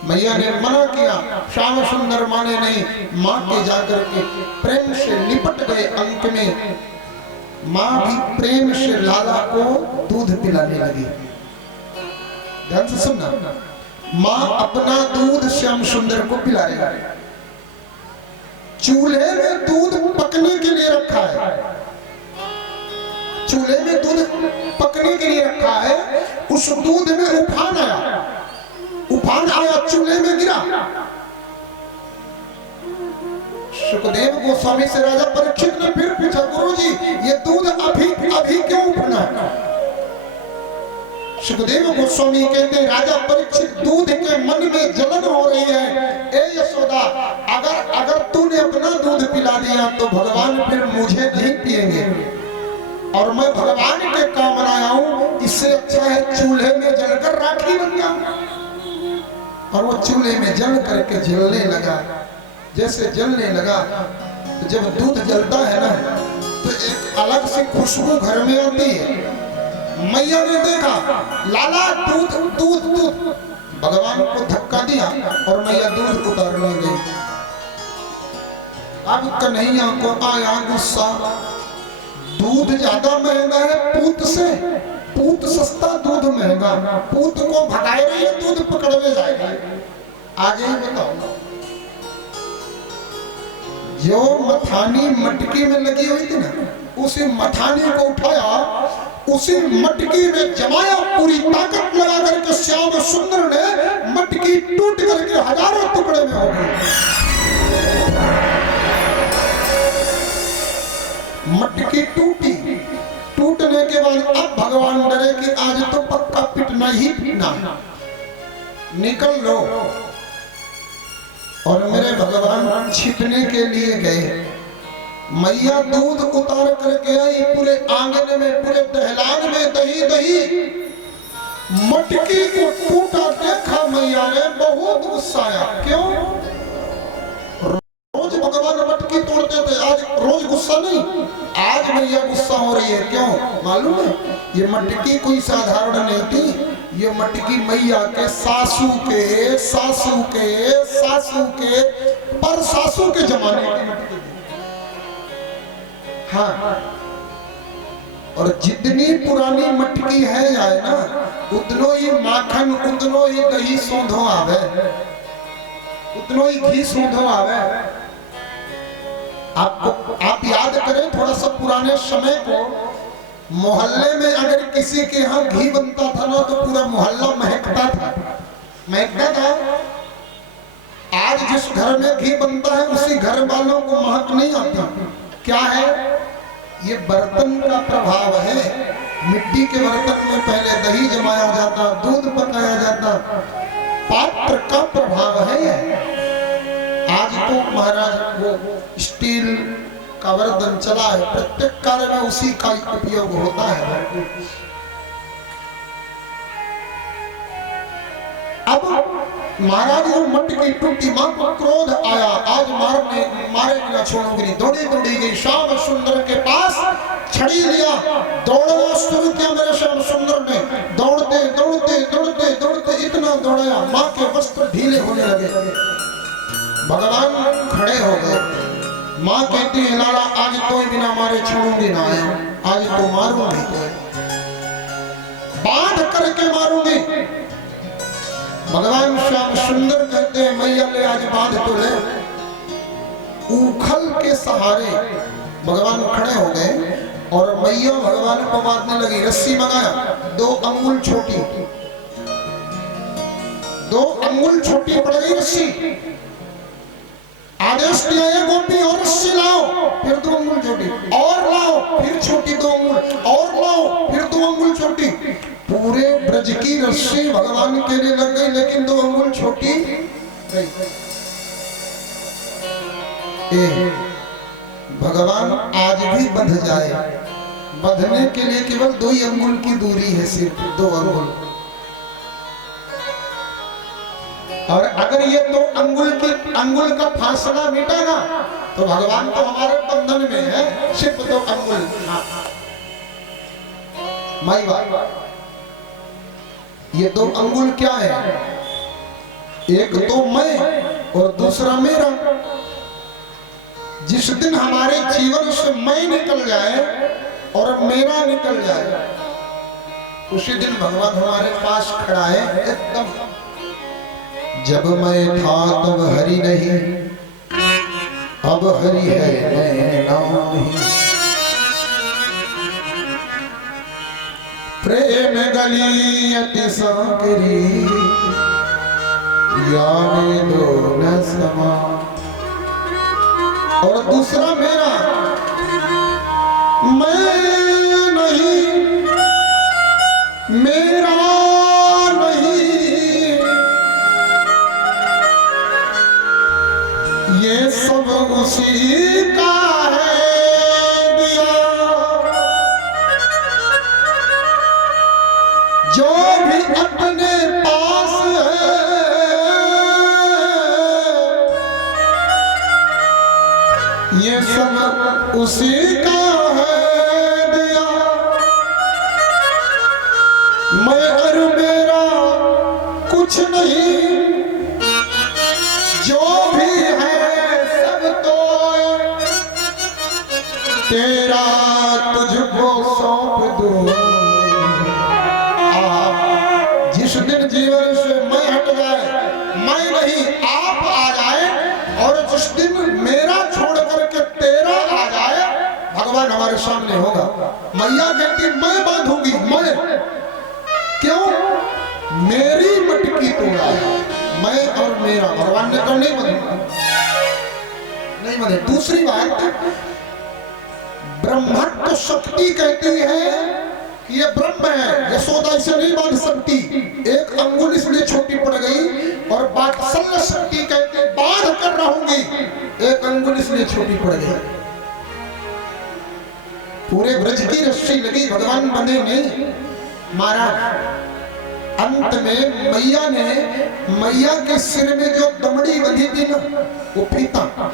मैया ने मना किया, श्याम सुंदर माने नहीं। माँ के जाकर के प्रेम से लिपट गए। अंत में माँ भी प्रेम से लाला को दूध पिलाने लगी। ध्यान से सुनना, माँ अपना दूध श्याम सुंदर को पिला रही है। चूल्हे में दूध पकने के लिए रखा है, चूल्हे में दूध पकने के लिए रखा है। उस दूध में उफान आया, उफान आया, चूल्हे में गिरा। सुखदेव गोस्वामी से राजा परीक्षित ने फिर पूछा, गुरुजी ये दूध अभी अभी क्यों उफना है? सुखदेव गोस्वामी कहते, राजा परीक्षित दूध के मन में जलन हो रही है। ए यशोदा, अगर तूने अपना दूध पिला दिया तो भगवान फिर मुझे नहीं पिएंगे, और मैं भगवान के काम आया हूं। इससे अच्छा है चूल्हे में जलकर राखी बन जाऊं। और वो चूल्हे में जल करके जलने लगा। जैसे जलने लगा तो जब दूध जलता है ना, तो एक अलग सी खुशबू घर में आती है। मैया ने देखा, लाला दूध दूध दूध, भगवान को धक्का दिया और मैया दूध उतारने गई। अब कन्हैया को आया गुस्सा, दूध ज्यादा महंगा है पूत से, पूत सस्ता दूध महंगा, पूत को भगाए रही है, दूध पकड़ने जाएगा। आगे ही बताओ, जो मथानी मटकी में लगी हुई थी ना, उसी मथानी को उठाया, उसी मटकी में जमाया, पूरी ताकत लगा करके श्याम सुंदर ने मटकी टूट करके हजारों टुकड़े में हो गई। मटकी टूटी, टूटने के बाद अब भगवान डरे कि आज तो पक्का पिटना ही पिटना, निकल लो। और मेरे भगवान छिपने के लिए गए। मैया दूध उतार करके आई, पूरे आंगन में, पूरे दहलान में दही दही। मटकी को टूटा देखा मैया ने, बहुत गुस्सा आया। क्यों? रोज भगवान मटकी तोड़ते थे, आज रोज गुस्सा नहीं, आज मैया गुस्सा हो रही है। क्यों मालूम है? ये मटकी कोई साधारण नहीं थी, ये मटकी मैया के सासू के सासू के सासू के पर सासू के जमाने की मटकी। हाँ, और जितनी पुरानी मटकी है जाए ना, उतनो ही माखन, उतनो ही दही सूंधो आवे, उतनो ही घी सूंधो आवे। आप याद करें थोड़ा सा पुराने समय को, मोहल्ले में अगर किसी के यहाँ घी बनता था ना, तो पूरा मोहल्ला महकता था, महकता था। आज जिस घर में घी बनता है उसी घर वालों को महक नहीं आती। क्या है? ये बर्तन का प्रभाव है। मिट्टी के बर्तन में पहले दही जमाया जाता, दूध पकाया जाता, पात्र का प्रभाव है। आज तो महाराज वो स्टील का बर्तन चला है, प्रत्येक कार्य में उसी का उपयोग होता है। अब महाराज वो मटकी टूटी, मां को क्रोध आया, आज मारे न छोड़ूंगी नहीं। दौड़ी गई श्याम सुंदर के पास, छड़ी लिया, दौड़ना शुरू किया मेरे श्याम सुंदर ने। दौड़ते दौड़ते दौड़ते दौड़ते इतना दौड़ाया, मां के वस्त्र ढीले होने लगे। भगवान खड़े हो गए। माँ कहती है, लाला आज तो बिना मारे छोड़ूंगी ना, आज तो मारूंगी, तो बांध करके मारूंगी। भगवान श्याम सुंदर कहते हैं मैया ले आज बांध तो ले। उखल के सहारे भगवान खड़े हो गए और मैया भगवान को बांधने लगी। रस्सी मंगाया, 2 अंगुल छोटी, 2 अंगुल छोटी पड़ गई रस्सी। आदेश दिया है गोपी और रस्सी लाओ, फिर 2 अंगुल छोटी, और लाओ, फिर छोटी 2 अंगुल, और लाओ, फिर 2 अंगुल छोटी। पूरे ब्रज की रस्सी भगवान के लिए लग गई, लेकिन 2 अंगुल छोटी गई। भगवान आज भी बंध जाए, बंधने के लिए केवल 2 ही अंगुल की दूरी है, सिर्फ 2 अंगुल। और अगर ये 2 अंगुल का फासला मिटा ना तो भगवान तो हमारे बंधन में है, सिर्फ 2 अंगुल। माई बात, ये 2 अंगुल क्या है? एक तो मैं और दूसरा मेरा। जिस दिन हमारे जीवन से मैं निकल जाए और मेरा निकल जाए, उसी दिन भगवान हमारे पास खड़ा है एकदम। जब मैं था तब हरि नहीं, अब हरि है मैं नहीं। प्रेम गली अति सांकरी, यानी दो न समा। और दूसरा मेरा, मैं नहीं, मेरा नहीं, ये सब उसी का है दिया। जो भी अपने पास है, ये सब उसी का है दिया। मैं और मेरा कुछ नहीं, जो भी है सब तो तेरा, तुझको सौंप दूं। जिस दिन जीवन से मैं हट जाए, मैं नहीं आप आ जाए, और जिस दिन मेरा छोड़ करके तेरा आ जाए, भगवान हमारे सामने होगा। मैया कहती मैं बांधूंगी, मैं क्यों? मेरी मटकी तोड़ा, मैं और मेरा। भगवान ने तो नहीं बंधूंगा, नहीं बंधे। दूसरी बात, ब्रह्मत्व शक्ति कहती है ये ब्रह्म है, यशोदा इसे नहीं बांध सकती। 1 अंगुल इसलिए छोटी पड़ गई। और वात्सल्य शक्ति कहते बांध कर रहूंगी, 1 अंगुल इसलिए छोटी पड़ गई। पूरे ब्रज की रस्सी लगी, भगवान बंधे नहीं। महाराज अंत में मैया के सिर में जो दमड़ी बंधी थी ना, वो फीता,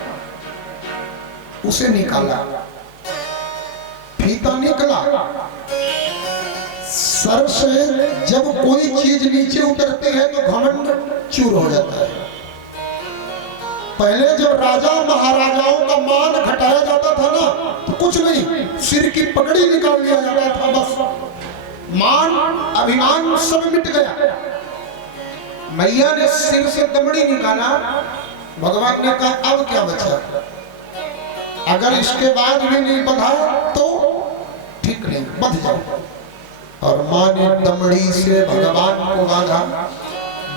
उसे निकाला। फीता निकला। सर से जब कोई चीज नीचे उतरती है तो घमंड चूर हो जाता है। पहले जब राजा महाराजाओं का मान घटाया जाता था ना, तो कुछ नहीं, सिर की पगड़ी निकाल लिया जाता था, बस मान अभिमान सब मिट गया। मैया ने सिर से दमड़ी निकाला। भगवान ने कहा अब क्या बचा? अगर इसके बाद भी नहीं बंधा तो ठीक नहीं, बंध जाओ। और मां ने दमड़ी से भगवान को बांधा।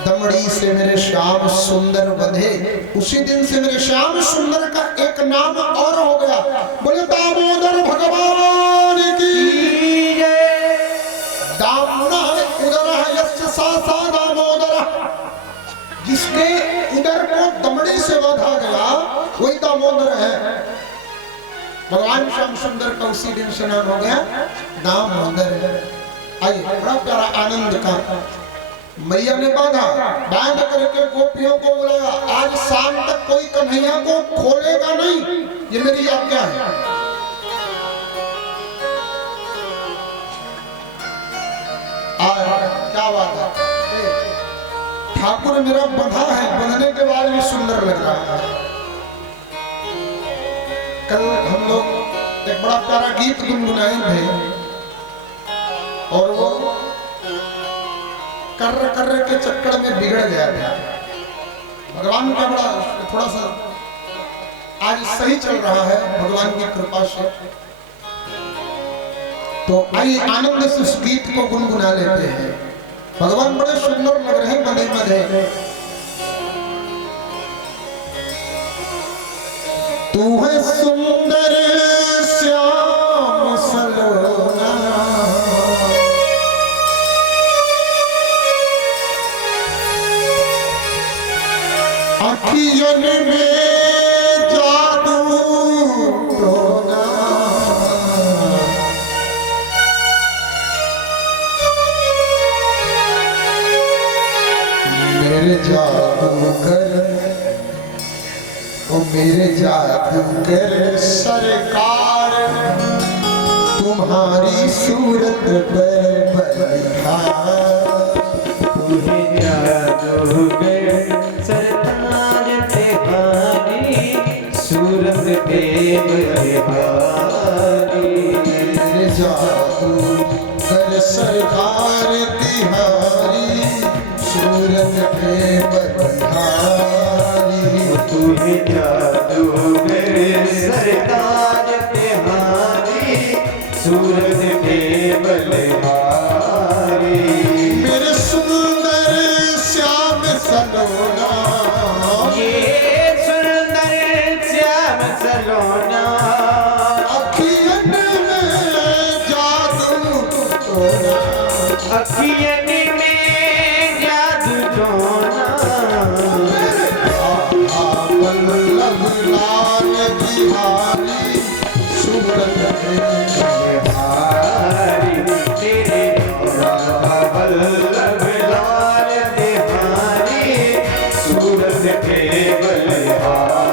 दमड़ी से मेरे श्याम सुंदर बंधे। उसी दिन से मेरे श्याम सुंदर का एक नाम और हो गया। बोले दामोदर भगवान की जय। दामना उदर यस्य सा दामोदर। जिसके उदर को दमड़ी से बांधा गया वही दामोदर है। भगवान श्याम सुंदर का उसी दिन से नाम हो गया दामोदर। आइए, बड़ा प्यारा आनंद का मैया ने बांधा, बांध करके गोपियों को बुलाया। आज शाम तक कोई कन्हैया को खोलेगा नहीं, ये मेरी आज्ञा है। क्या बात है, ठाकुर मेरा बंधा है, बंधने के बाद भी सुंदर लग रहा है। कल हम लोग एक बड़ा प्यारा गीत गुनगुनाए थे, और वो कर्र के चक्कर में बिगड़ गया था। भगवान का बड़ा थोड़ा सा आज सही चल रहा है भगवान की कृपा से। तो आइए आनंद से इस गीत को गुनगुना लेते हैं। भगवान बड़े सुंदर लग रहे हैं मधे मधे। तू है सुंदर श्याम सलोना, अखियन में जादू टोना, मेरे जादूगर ओ मेरे जादूगर सरकार, तुम्हारी सूरत पर बलिहार। तुहे जादूगर सरताज तिहारी, सूरत पे बलिहारी। मेरे जादूगर सरकार तिहारी, सूरत पे बलिहारी। तुहे जादूगर सरताज तिहारी, सूरत पे बलिहारी। मेरे सुंदर श्याम सलोना, ये सुंदर श्याम सलोना, अखियन में जादू टोना, अखियन में जादू टोना। वल्लभ लाल बिहारी, सूरत पे बिहारी तेरे वल्लभ लाल बिहारी, सूरत पे बलिहारी।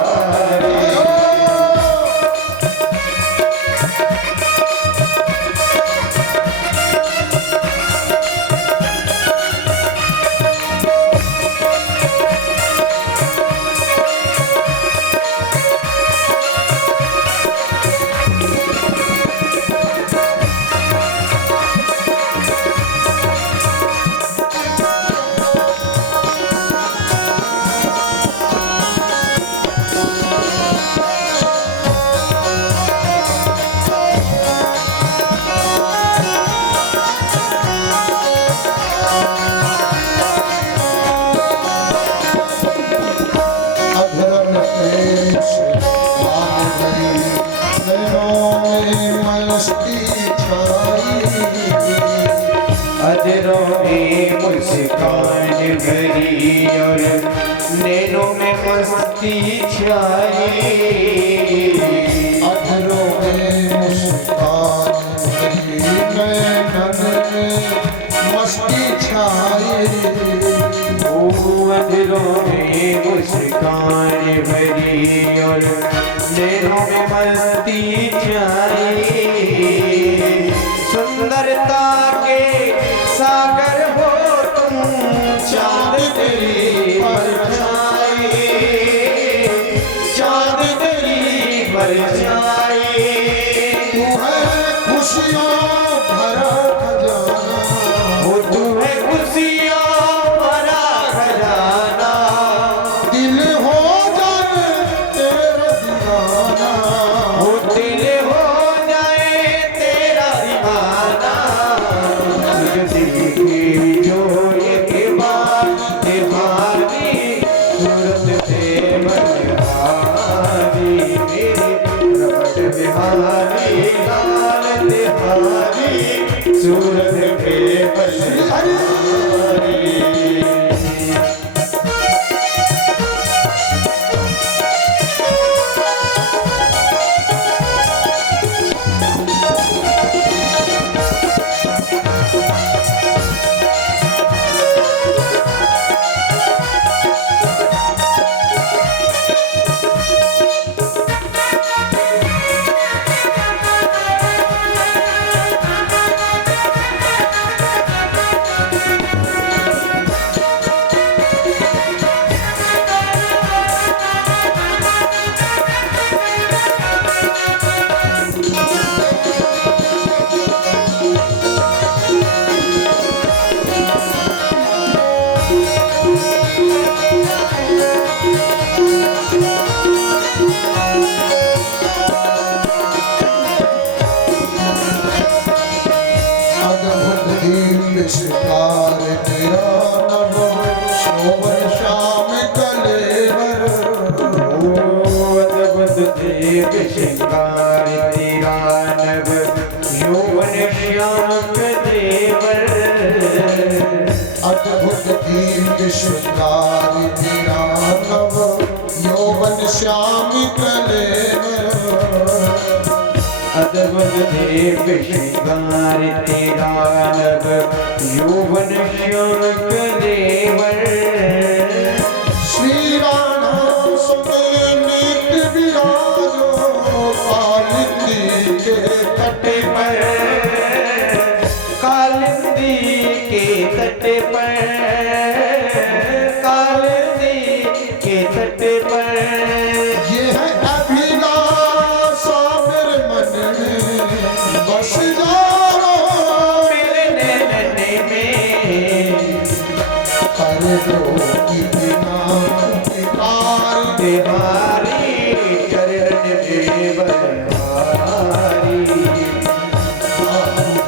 अधरन प्रेम से मान गई, नैनों में मस्ती छाई। अधरों में मुस्कान भरी और नैनों में मस्ती छाई। अधरों में मुस्कान भरी, नैनन में मस्ती छाई। अधरों में मुस्कान भरी और नैनों में मस्ती छाई। सुंदरता के सागर हो तुम, चांद तेरी परछाई, चांद तेरी परछाई। तू है खुशियों भरा खजाना, वो तू है खुशियों भरा खजाना। दिल हो जाए तेरा दीवाना। वो दिल हो जाए तेरा दीवाना। देखी जो एक बार तिहारी, सूरत पे बलिहारी। मेरे रमण बिहारी लाल तिहारी, सूरत पे बलिहारी। श्रृंगार तेरा नव शोभन श्याम कलेवर अद्भुत दीर्घ श्रृंगार तेरा नभ यौवन श्याम कलेवर अद्भुत दीर्घ श्रृंगार तेरा नव यौवन श्याम कलेवर अद्भुत दीर्घ श्रृंगार तेरा नभ यौवन श्याम कलेवर श्री राधा समेत विराजो कालिंदी के तट पर कालिंदी के तट पर कालिंदी के तट पर ये है अभिलाषा मेरे मन में बस जाओ मिलने नन्हे में कर दो इतना पुकार बिहारी चरण में बलिहारी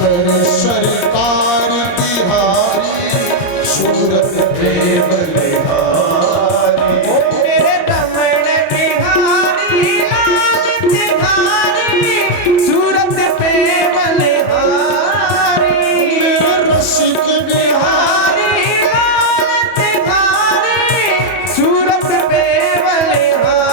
कर सरकार बिहारी सूरत प्रेम बलिहारी ओ मेरे रमण बिहारी लाल बिहारी सूरत पे बलिहारी रसिक बिहारी बिहारी लाल बिहारी सूरत पे बलिहारी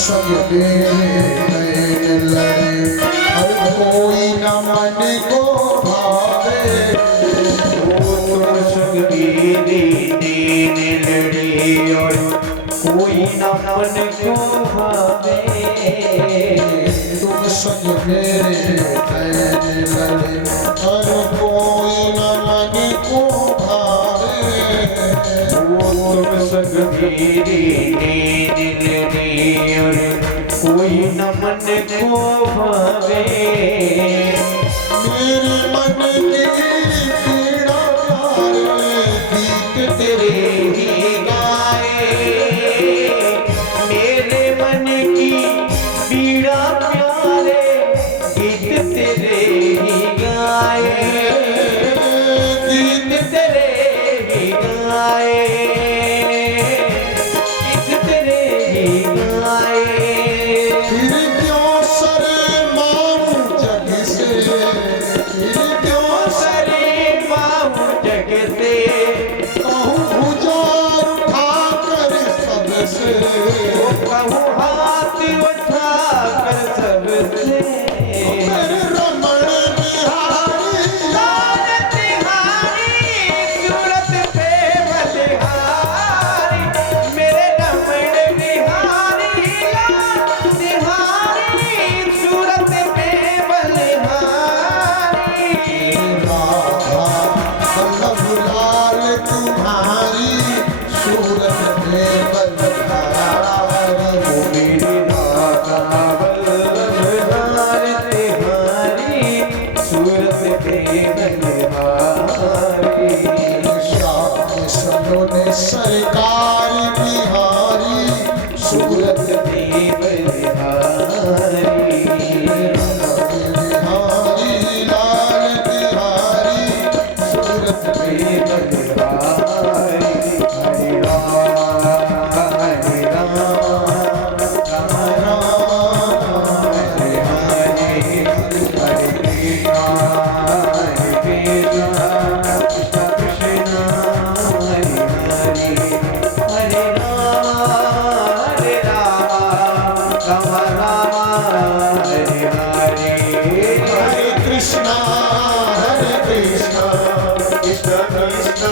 संग मेरे लड़े हर कोई न मन को भावे तुम संग मेरे दीन लड़ी और कोई न मन को भावे तुम संग मेरे लड़े हर कोई न मन को भावे तुम संग मेरे दीन लड़ी और कोई न मन को भावे मेरे मन की पीड़ा प्यारे गीत तेरे ही गाए मेरे मन की पीड़ा प्यारे गीत तेरे ही गाए गीत तेरे ही गाए गीत तेरे ही गाए फिर क्यों शर्माऊं जग से फिर क्यों सरे माऊ जग से कहूँ भुजा हरे हरे हरे कृष्णा कृष्ण कृष्ण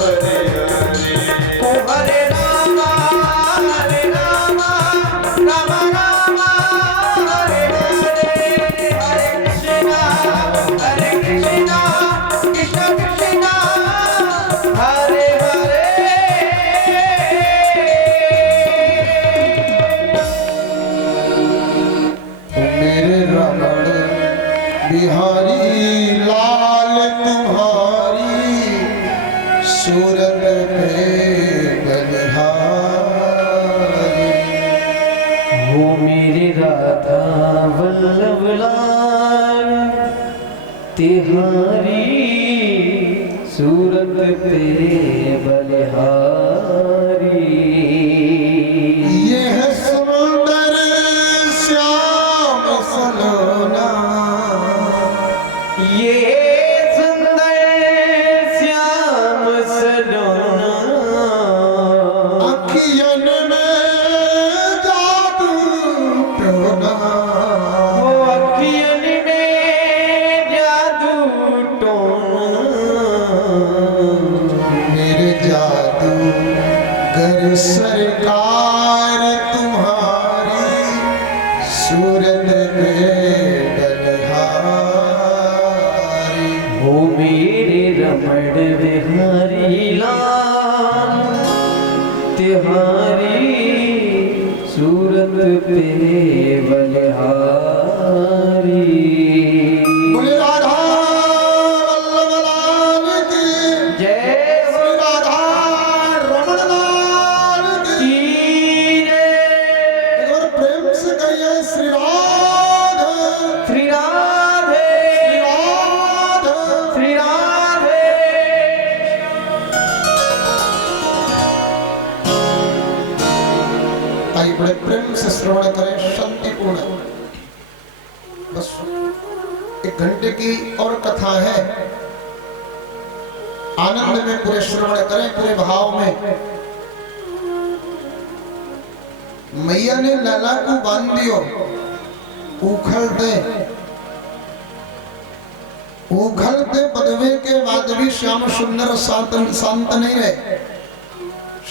हरे हरे ओ हरे राम राम राम हरे हरे हरे कृष्ण कृष्ण कृष्ण हरे हरे मेरे रमण बिहारी लाल तुम्हारी सूरत पे बलिहारी। हो मेरे राधा वल्लभ लाल तिहारी सूरत पे बलिहारी। ये है सुंदर श्याम सलोना ये सुंदर श्याम सलोना अखियन में जादू टोना। वो अखियन में जादू टोना मेरे जादू गर सरकार तुम्हारी सूरत पे बलिहारी। वो मेरे रमण बिहारी लाल तिहारी सूरत पे बलिहारी। बोले राधा वल्लभ लाल की जय श्री राधा रमण लाल की। एक बार प्रेम से कहिए श्री राधा श्री राधे श्री राधा। श्री राधे। आइए बड़े प्रेम से श्रवण करें शांतिपूर्ण। बस 1 घंटे की और कथा है। आनंद में पूरे श्रवण करें, पूरे भाव में। मैया ने लाला को बांध दियो, उखलते बदवे के बाद भी श्याम सुंदर शांत नहीं रहे।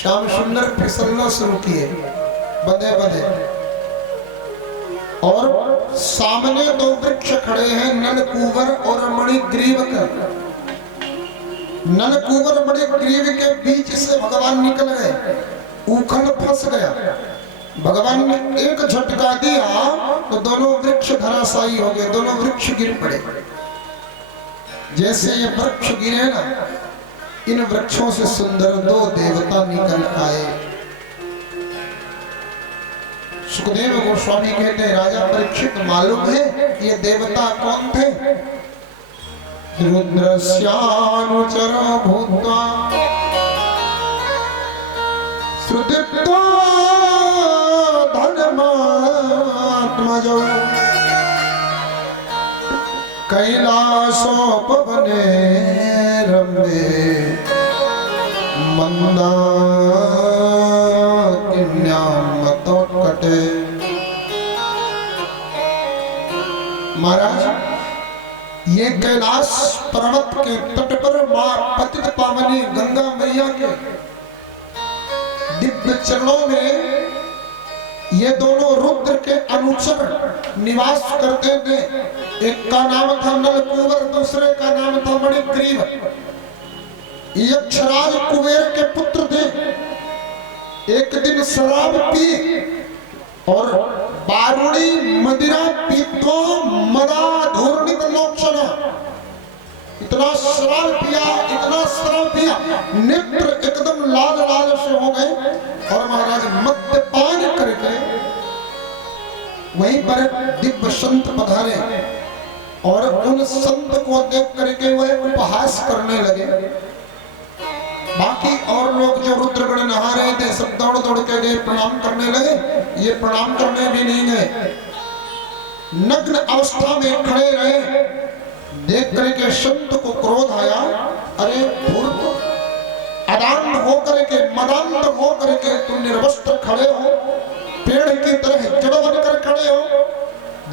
श्याम सुंदर फिसलना शुरू किए बदे बदे। और सामने 2 वृक्ष खड़े हैं, नलकूबर और मणिग्रीव का। नलकूबर मणिग्रीव के बीच से भगवान निकल गए, उखल फंस गया। भगवान ने एक झटका दिया तो दोनों वृक्ष धराशायी हो गए, दोनों वृक्ष गिर पड़े। जैसे ये वृक्ष गिरे ना, इन वृक्षों से सुंदर 2 देवता निकल आए। सुखदेव गोस्वामी कहते हैं, राजा परीक्षित मालूम है ये देवता कौन थे? रुद्रस्यानुचर भूत्वा सुदीप्तो धर्मात्मजो कैलासोपवने रम्ये मंदाकिन्यां मतोत्कटे। महाराज, ये कैलाश पर्वत के तट पर मां पतित पावनी गंगा मैया के दिव्य चरणों में ये दोनों रुद्र के अनुचर निवास करते थे। एक का नाम था नलकूबर, दूसरे का नाम था मणिग्रीव। यक्षराज कुबेर के पुत्र थे। एक दिन शराब पी और बारुणी मदिरा पीतो मदाधूर्णित लोचना। इतना शराब पिया, नेत्र एकदम लाल लाल से हो गए। और महाराज मद्यपान करके वहीं पर दिव्य संत पधारे और उन संत को देख करके वह उपहास करने लगे। बाकी और लोग जो रुद्रगण नहा रहे थे सब दौड़ दौड़ के गए, प्रणाम करने लगे। ये प्रणाम करने भी नहीं गए, नग्न अवस्था में खड़े रहे। देख करके संत को क्रोध आया, अरे धूर्त, अदांत होकर के, मदांत होकर के तुम निर्वस्त्र खड़े हो, पेड़ की तरह जड़ बनकर खड़े हो।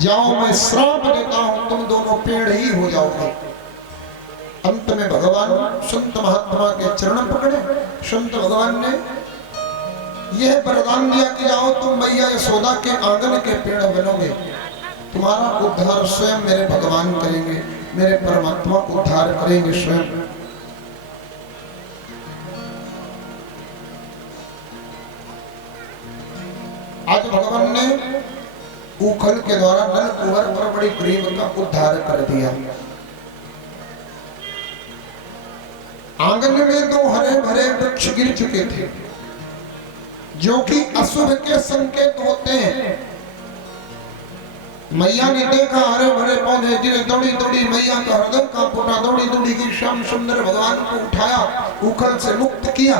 जाओ मैं श्राप देता हूं, तुम दोनों पेड़ ही हो जाओगे। अंत में भगवान संत महात्मा के चरण पकड़े। संत भगवान ने यह वरदान दिया कि जाओ तुम मैया यशोदा के आंगन के पेड़ बनोगे, तुम्हारा उद्धार स्वयं मेरे भगवान करेंगे, मेरे परमात्मा उद्धार करेंगे स्वयं। आज भगवान ने उखल के द्वारा नल कुंवर पर बड़ी गरीब का उद्धार कर दिया। आंगन में दो हरे भरे वृक्ष गिर चुके थे जो कि अशुभ के संकेत होते हैं। मैया ने देखा हरे भरे पौधे गिरे, दौड़ी दौड़ी मैया का हृदय का फूटा, दौड़ी दौड़ी की श्याम सुंदर भगवान को उठाया, उखल से मुक्त किया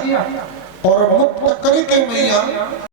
और मुक्त करके मैया